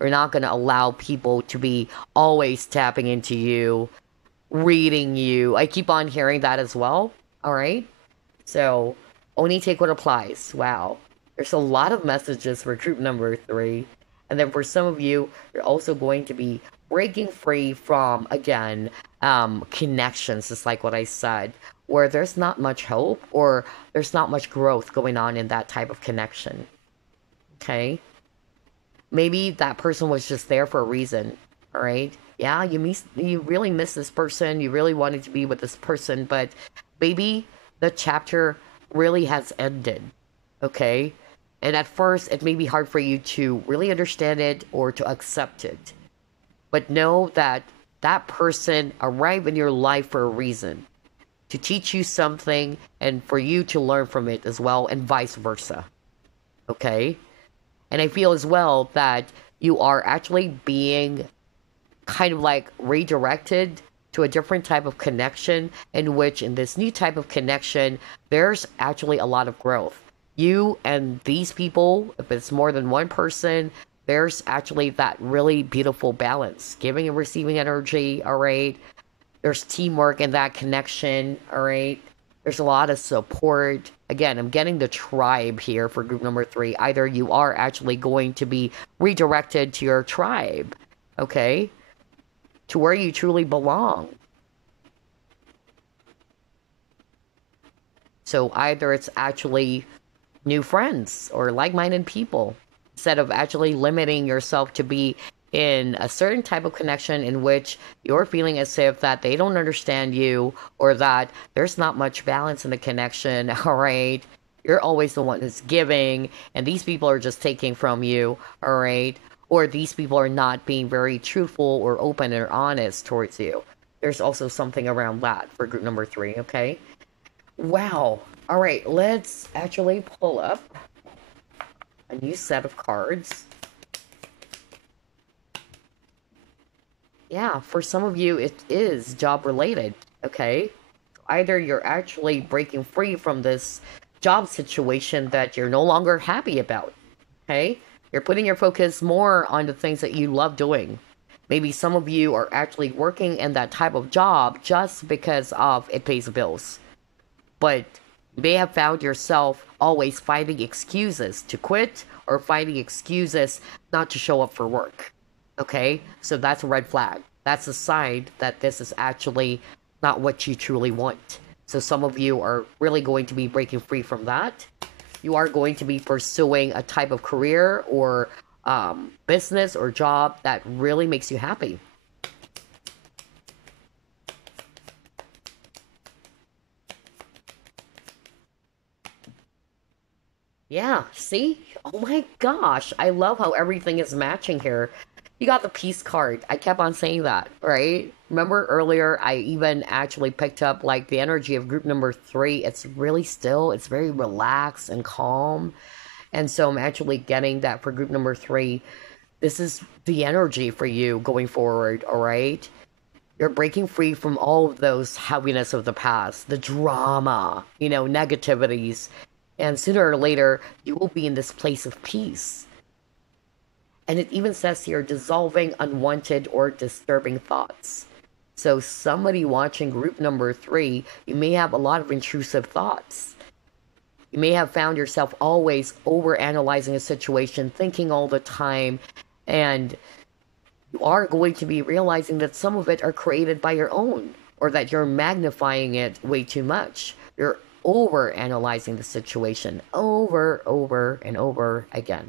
You're not going to allow people to be always tapping into you, reading you. I keep on hearing that as well, alright? So, only take what applies. Wow. There's a lot of messages for group number 3. And then for some of you, you're also going to be breaking free from, again, connections, just like what I said, where there's not much hope or there's not much growth going on in that type of connection. Okay? Maybe that person was just there for a reason, all right? Yeah, you really miss this person, you really wanted to be with this person, but maybe the chapter really has ended, okay? And at first, it may be hard for you to really understand it or to accept it. But know that that person arrived in your life for a reason. To teach you something and for you to learn from it as well, and vice versa. Okay? And I feel as well that you are actually being kind of like redirected to a different type of connection, in which in this new type of connection, there's actually a lot of growth. You and these people, if it's more than one person, there's actually that really beautiful balance. Giving and receiving energy, alright? There's teamwork in that connection, alright? There's a lot of support. Again, I'm getting the tribe here for group number 3. Either you are actually going to be redirected to your tribe, okay? To where you truly belong. So either it's actually new friends or like-minded people, instead of actually limiting yourself to be in a certain type of connection in which you're feeling as if that they don't understand you, or that there's not much balance in the connection, all right? You're always the one who's giving, and these people are just taking from you, all right? Or these people are not being very truthful or open or honest towards you. There's also something around that for group number 3, okay? Wow. All right, let's actually pull up a new set of cards. Yeah, for some of you, it is job related, okay? Either you're actually breaking free from this job situation that you're no longer happy about, okay? You're putting your focus more on the things that you love doing. Maybe some of you are actually working in that type of job just because of it pays bills. But You may have found yourself always finding excuses to quit or finding excuses not to show up for work. Okay? So that's a red flag. That's a sign that this is actually not what you truly want. So some of you are really going to be breaking free from that. You are going to be pursuing a type of career or business or job that really makes you happy. Yeah, see? Oh my gosh, I love how everything is matching here. You got the peace card. I kept on saying that, right? Remember earlier, I even actually picked up like the energy of group number 3. It's really still, it's very relaxed and calm. And so I'm actually getting that for group number 3. This is the energy for you going forward, all right? You're breaking free from all of those heaviness of the past, the drama, negativities. And sooner or later, you will be in this place of peace. And it even says here, dissolving unwanted or disturbing thoughts. So somebody watching group number 3, you may have a lot of intrusive thoughts. You may have found yourself always overanalyzing a situation, thinking all the time, and you are going to be realizing that some of it are created by your own, or that you're magnifying it way too much. You're over analyzing the situation over and over again.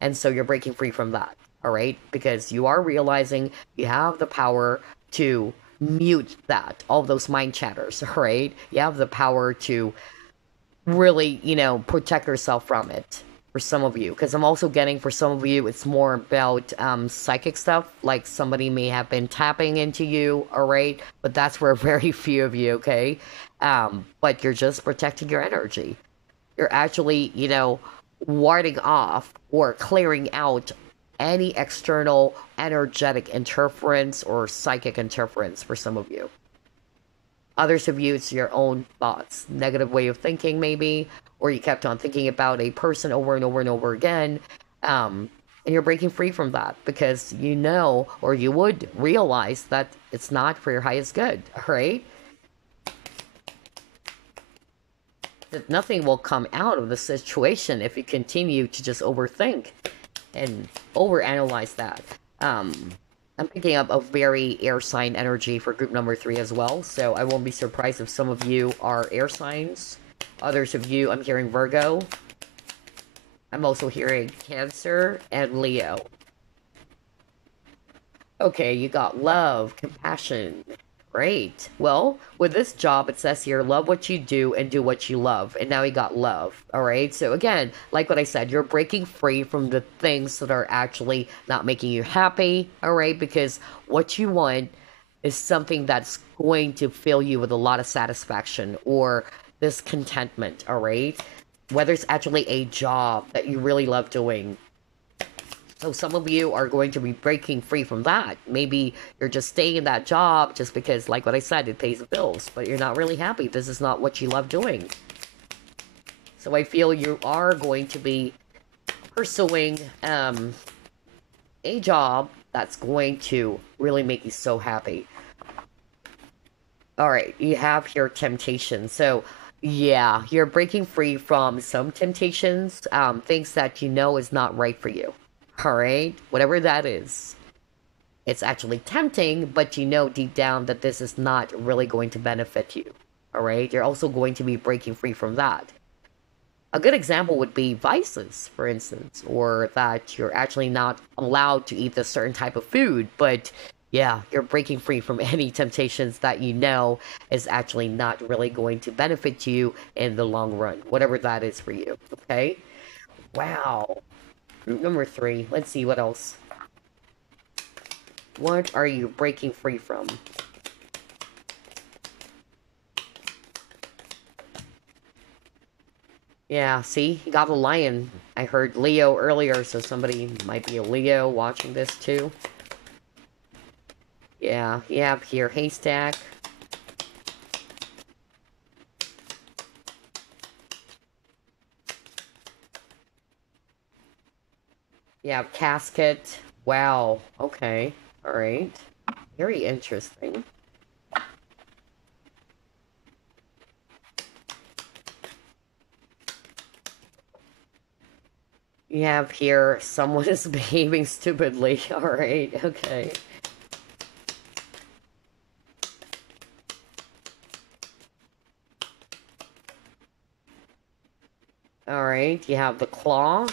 And so you're breaking free from that, all right? Because you are realizing you have the power to mute that, all those mind chatters, all right? You have the power to really, protect yourself from it. For some of you, because I'm also getting for some of you, it's more about psychic stuff, like somebody may have been tapping into you, all right? But that's for very few of you, okay? But you're just protecting your energy. You're actually, warding off or clearing out any external energetic interference or psychic interference for some of you. Others of you, it's your own thoughts, negative way of thinking maybe, or you kept on thinking about a person over and over and over again, and you're breaking free from that because or you would realize that it's not for your highest good, right? That nothing will come out of the situation if you continue to just overthink and overanalyze that. I'm picking up a very air sign energy for group number 3 as well, so I won't be surprised if some of you are air signs. Others of you, I'm hearing Virgo. I'm also hearing Cancer and Leo. Okay, you got love, compassion. Great. Well, with this job, it says here, love what you do and do what you love. And now you got love. All right. So again, like what I said, you're breaking free from the things that are actually not making you happy. All right. Because what you want is something that's going to fill you with a lot of satisfaction or this contentment. All right. Whether it's actually a job that you really love doing. So some of you are going to be breaking free from that. Maybe you're just staying in that job just because, like what I said, it pays the bills, but you're not really happy. This is not what you love doing. So I feel you are going to be pursuing a job that's going to really make you so happy. All right, you have your temptation. So yeah, you're breaking free from some temptations, things that is not right for you. All right, whatever that is. It's actually tempting, but deep down that this is not really going to benefit you. All right, you're also going to be breaking free from that. A good example would be vices, for instance, or that you're actually not allowed to eat a certain type of food, but yeah, you're breaking free from any temptations that is actually not really going to benefit you in the long run, whatever that is for you, okay? Wow. Group number 3. Let's see what else. What are you breaking free from? Yeah, see? You got a lion. I heard Leo earlier, so somebody might be a Leo watching this too. Yeah, you have here haystack. Yeah, casket. Wow. Okay. All right. Very interesting. You have here, someone is behaving stupidly. Alright, okay. Alright, you have the claw.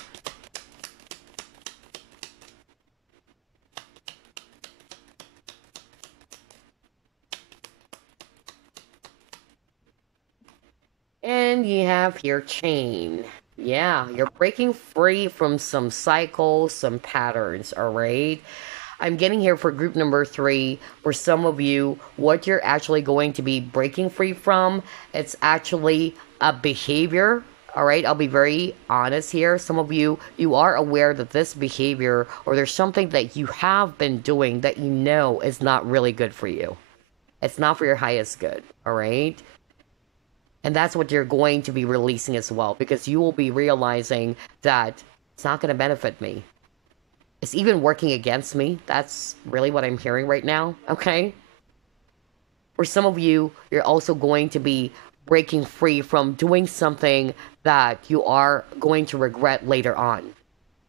And you have your chain. Yeah, you're breaking free from some cycles, some patterns, alright? I'm getting here for group number 3. For some of you, what you're actually going to be breaking free from, it's actually a behavior. All right, I'll be very honest here. Some of you, you are aware that this behavior or there's something that you have been doing that you know is not really good for you. It's not for your highest good, all right? And that's what you're going to be releasing as well, because you will be realizing that it's not going to benefit me. It's even working against me. That's really what I'm hearing right now, okay? For some of you, you're also going to be breaking free from doing something that you are going to regret later on.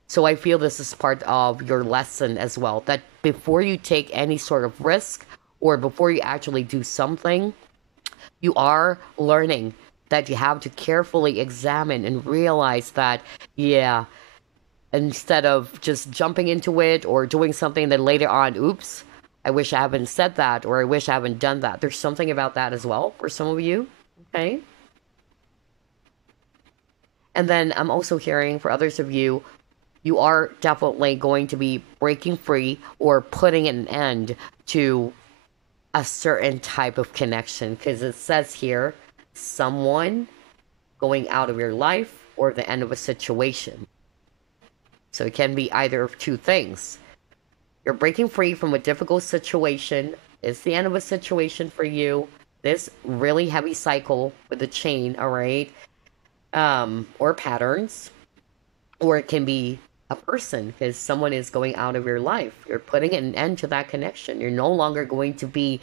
So I feel this is part of your lesson as well, that before you take any sort of risk or before you actually do something, you are learning that you have to carefully examine and realize that, yeah, instead of just jumping into it or doing something that later on, oops, I wish I haven't said that or I wish I haven't done that. There's something about that as well for some of you, okay? And then I'm also hearing for others of you, you are definitely going to be breaking free or putting an end to a certain type of connection, because it says here, someone going out of your life or the end of a situation. So it can be either of two things. You're breaking free from a difficult situation. It's the end of a situation for you. This really heavy cycle with the chain, all right? Or patterns. Or it can be a person, because someone is going out of your life. You're putting an end to that connection. You're no longer going to be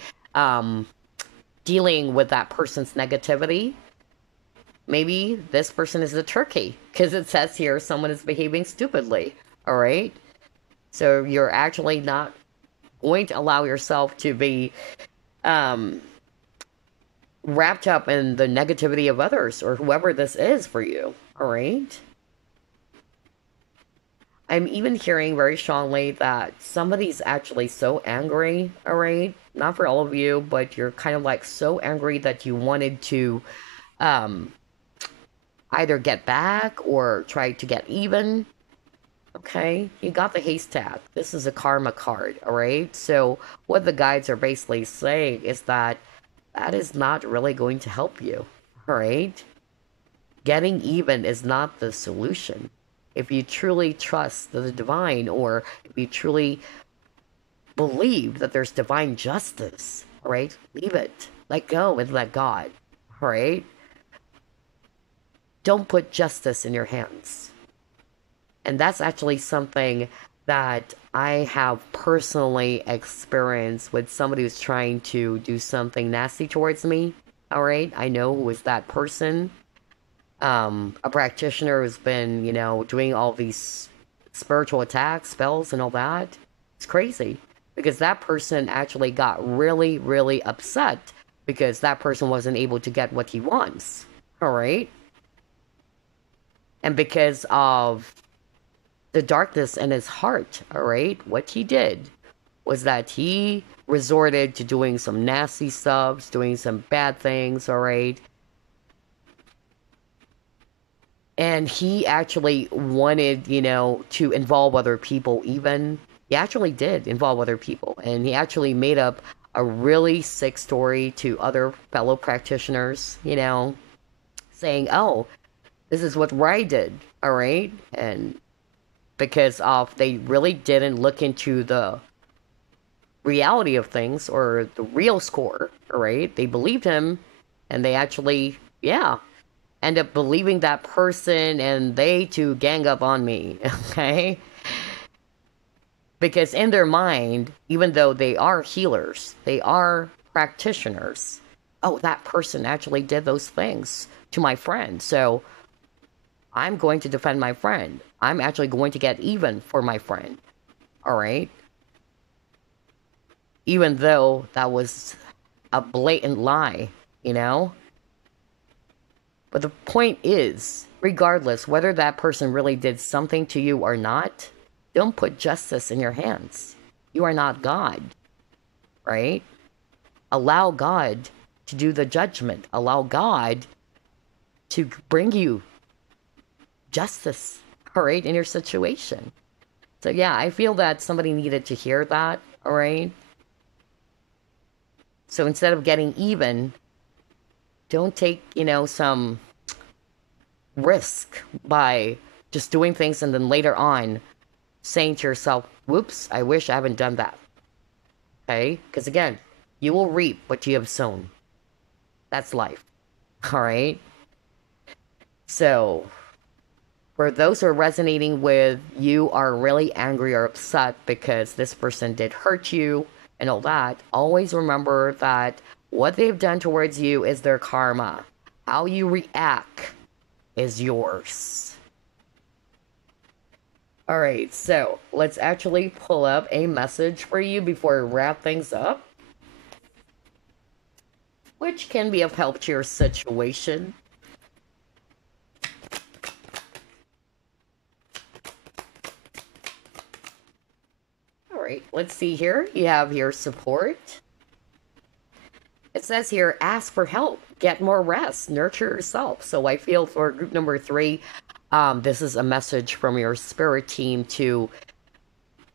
dealing with that person's negativity. Maybe this person is a turkey, because it says here someone is behaving stupidly, all right? So you're actually not going to allow yourself to be wrapped up in the negativity of others or whoever this is for you, all right? I'm even hearing very strongly that somebody's actually so angry, all right? Not for all of you, but you're kind of like so angry that you wanted to either get back or try to get even, okay? You got the haystack. This is a karma card, all right? So what the guides are basically saying is that that is not really going to help you, all right? Getting even is not the solution. If you truly trust the divine, or if you truly believe that there's divine justice, all right, leave it. Let go and let God, all right? Don't put justice in your hands. And that's actually something that I have personally experienced with somebody who's trying to do something nasty towards me, all right? I know who is that person. A practitioner who's been, doing all these spiritual attacks, spells, and all that. It's crazy. Because that person actually got really, really upset because that person wasn't able to get what he wants. Alright? And because of the darkness in his heart, alright, what he did was that he resorted to doing some nasty stuff, doing some bad things, alright? And he actually wanted, to involve other people even. He actually did involve other people. And he actually made up a really sick story to other fellow practitioners, saying, oh, this is what Rai did, all right? And because they really didn't look into the reality of things or the real score, all right? They believed him, and they actually, end up believing that person and they too gang up on me, okay? Because in their mind, even though they are healers, they are practitioners, oh, that person actually did those things to my friend. So I'm going to defend my friend. I'm actually going to get even for my friend. All right? Even though that was a blatant lie, you know? But the point is, regardless whether that person really did something to you or not, don't put justice in your hands. You are not God, right? Allow God to do the judgment. Allow God to bring you justice, all right, in your situation. So yeah, I feel that somebody needed to hear that, all right? So instead of getting even, don't take, some risk by just doing things and then later on saying to yourself, whoops, I wish I haven't done that. Okay? Because again, you will reap what you have sown. That's life. All right? So, for those who are resonating with you are really angry or upset because this person did hurt you and all that, always remember that what they've done towards you is their karma. How you react is yours. Alright, so let's actually pull up a message for you before we wrap things up, which can be of help to your situation. Alright, let's see here. You have your support. It says here, ask for help, get more rest, nurture yourself. So I feel for group number 3, this is a message from your spirit team to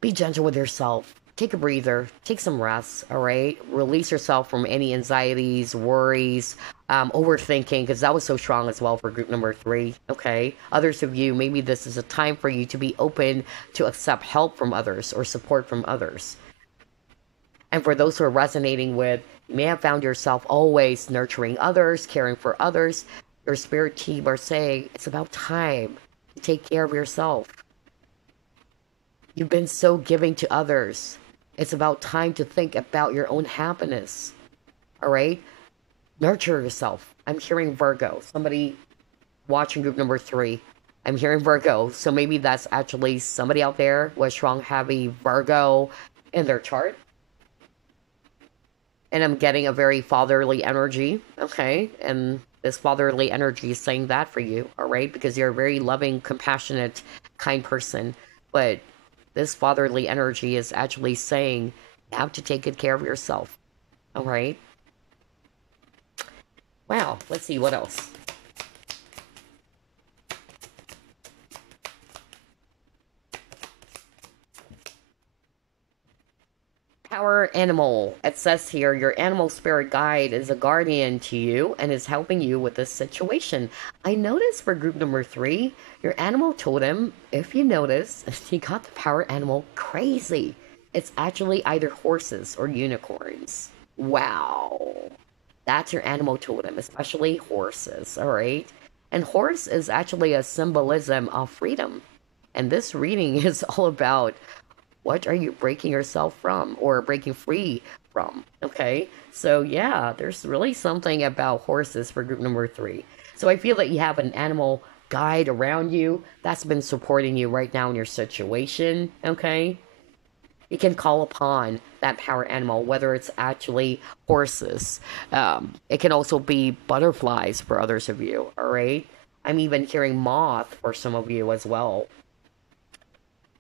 be gentle with yourself. Take a breather, take some rest, all right? Release yourself from any anxieties, worries, overthinking, because that was so strong as well for group number 3, okay? Others of you, maybe this is a time for you to be open to accept help from others or support from others. And for those who are resonating with, you may have found yourself always nurturing others, caring for others. Your spirit team are saying it's about time to take care of yourself. You've been so giving to others. It's about time to think about your own happiness. All right? Nurture yourself. I'm hearing Virgo. Somebody watching group number 3. I'm hearing Virgo. So maybe that's actually somebody out there with strong, heavy Virgo in their chart. And I'm getting a very fatherly energy, okay? And this fatherly energy is saying that for you, all right? Because you're a very loving, compassionate, kind person. But this fatherly energy is actually saying you have to take good care of yourself, all right? Wow, let's see, what else? Power animal. It says here, your animal spirit guide is a guardian to you and is helping you with this situation. I noticed for group number 3, your animal totem, if you notice, you got the power animal crazy. It's actually either horses or unicorns. Wow. That's your animal totem, especially horses, all right? And horse is actually a symbolism of freedom. And this reading is all about what are you breaking yourself from or breaking free from? Okay, so yeah, there's really something about horses for group number 3. So I feel that you have an animal guide around you that's been supporting you right now in your situation. Okay, you can call upon that power animal, whether it's actually horses. It can also be butterflies for others of you. All right, I'm even hearing moth for some of you as well.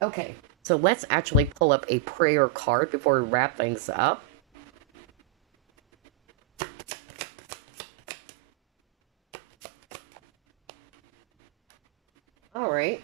Okay, so let's actually pull up a prayer card before we wrap things up. All right.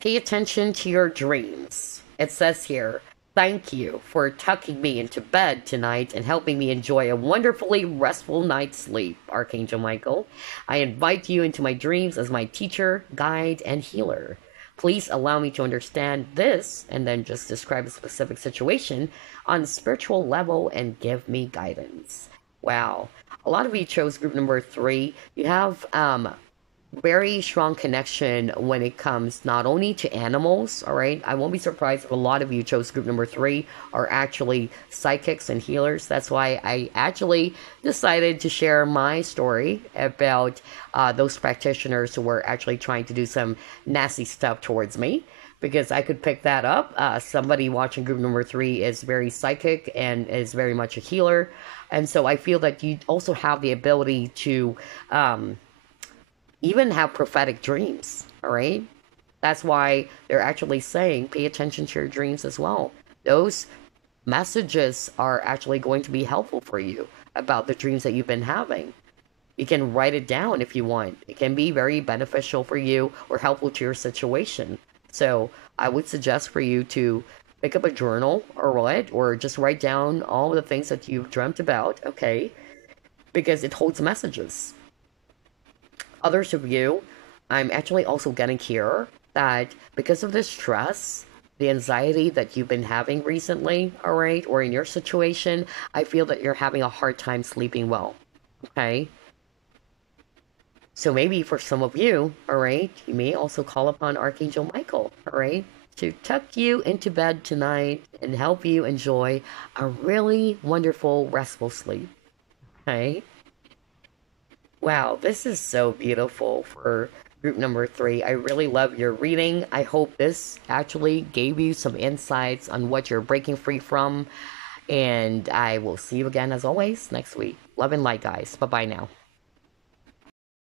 Pay attention to your dreams. It says here, thank you for tucking me into bed tonight and helping me enjoy a wonderfully restful night's sleep, Archangel Michael. I invite you into my dreams as my teacher, guide, and healer. Please allow me to understand this and then just describe a specific situation on a spiritual level and give me guidance. Wow. A lot of you chose group number 3. You have very strong connection when it comes not only to animals, all right? I won't be surprised if a lot of you chose group number 3 are actually psychics and healers. That's why I actually decided to share my story about those practitioners who were actually trying to do some nasty stuff towards me. Because I could pick that up. Somebody watching group number 3 is very psychic and is very much a healer. And so I feel that you also have the ability to even have prophetic dreams, all right? That's why they're actually saying pay attention to your dreams as well. Those messages are actually going to be helpful for you about the dreams that you've been having. You can write it down if you want. It can be very beneficial for you or helpful to your situation. So I would suggest for you to pick up a journal or what, or just write down all the things that you've dreamt about, okay? Because it holds messages. Others of you, I'm actually also getting here that because of the stress, the anxiety that you've been having recently, all right, or in your situation, I feel that you're having a hard time sleeping well, okay? So maybe for some of you, all right, you may also call upon Archangel Michael, all right, to tuck you into bed tonight and help you enjoy a really wonderful, restful sleep, okay? Wow, this is so beautiful for group number 3. I really love your reading. I hope this actually gave you some insights on what you're breaking free from. And I will see you again, as always, next week. Love and light, guys. Bye bye now.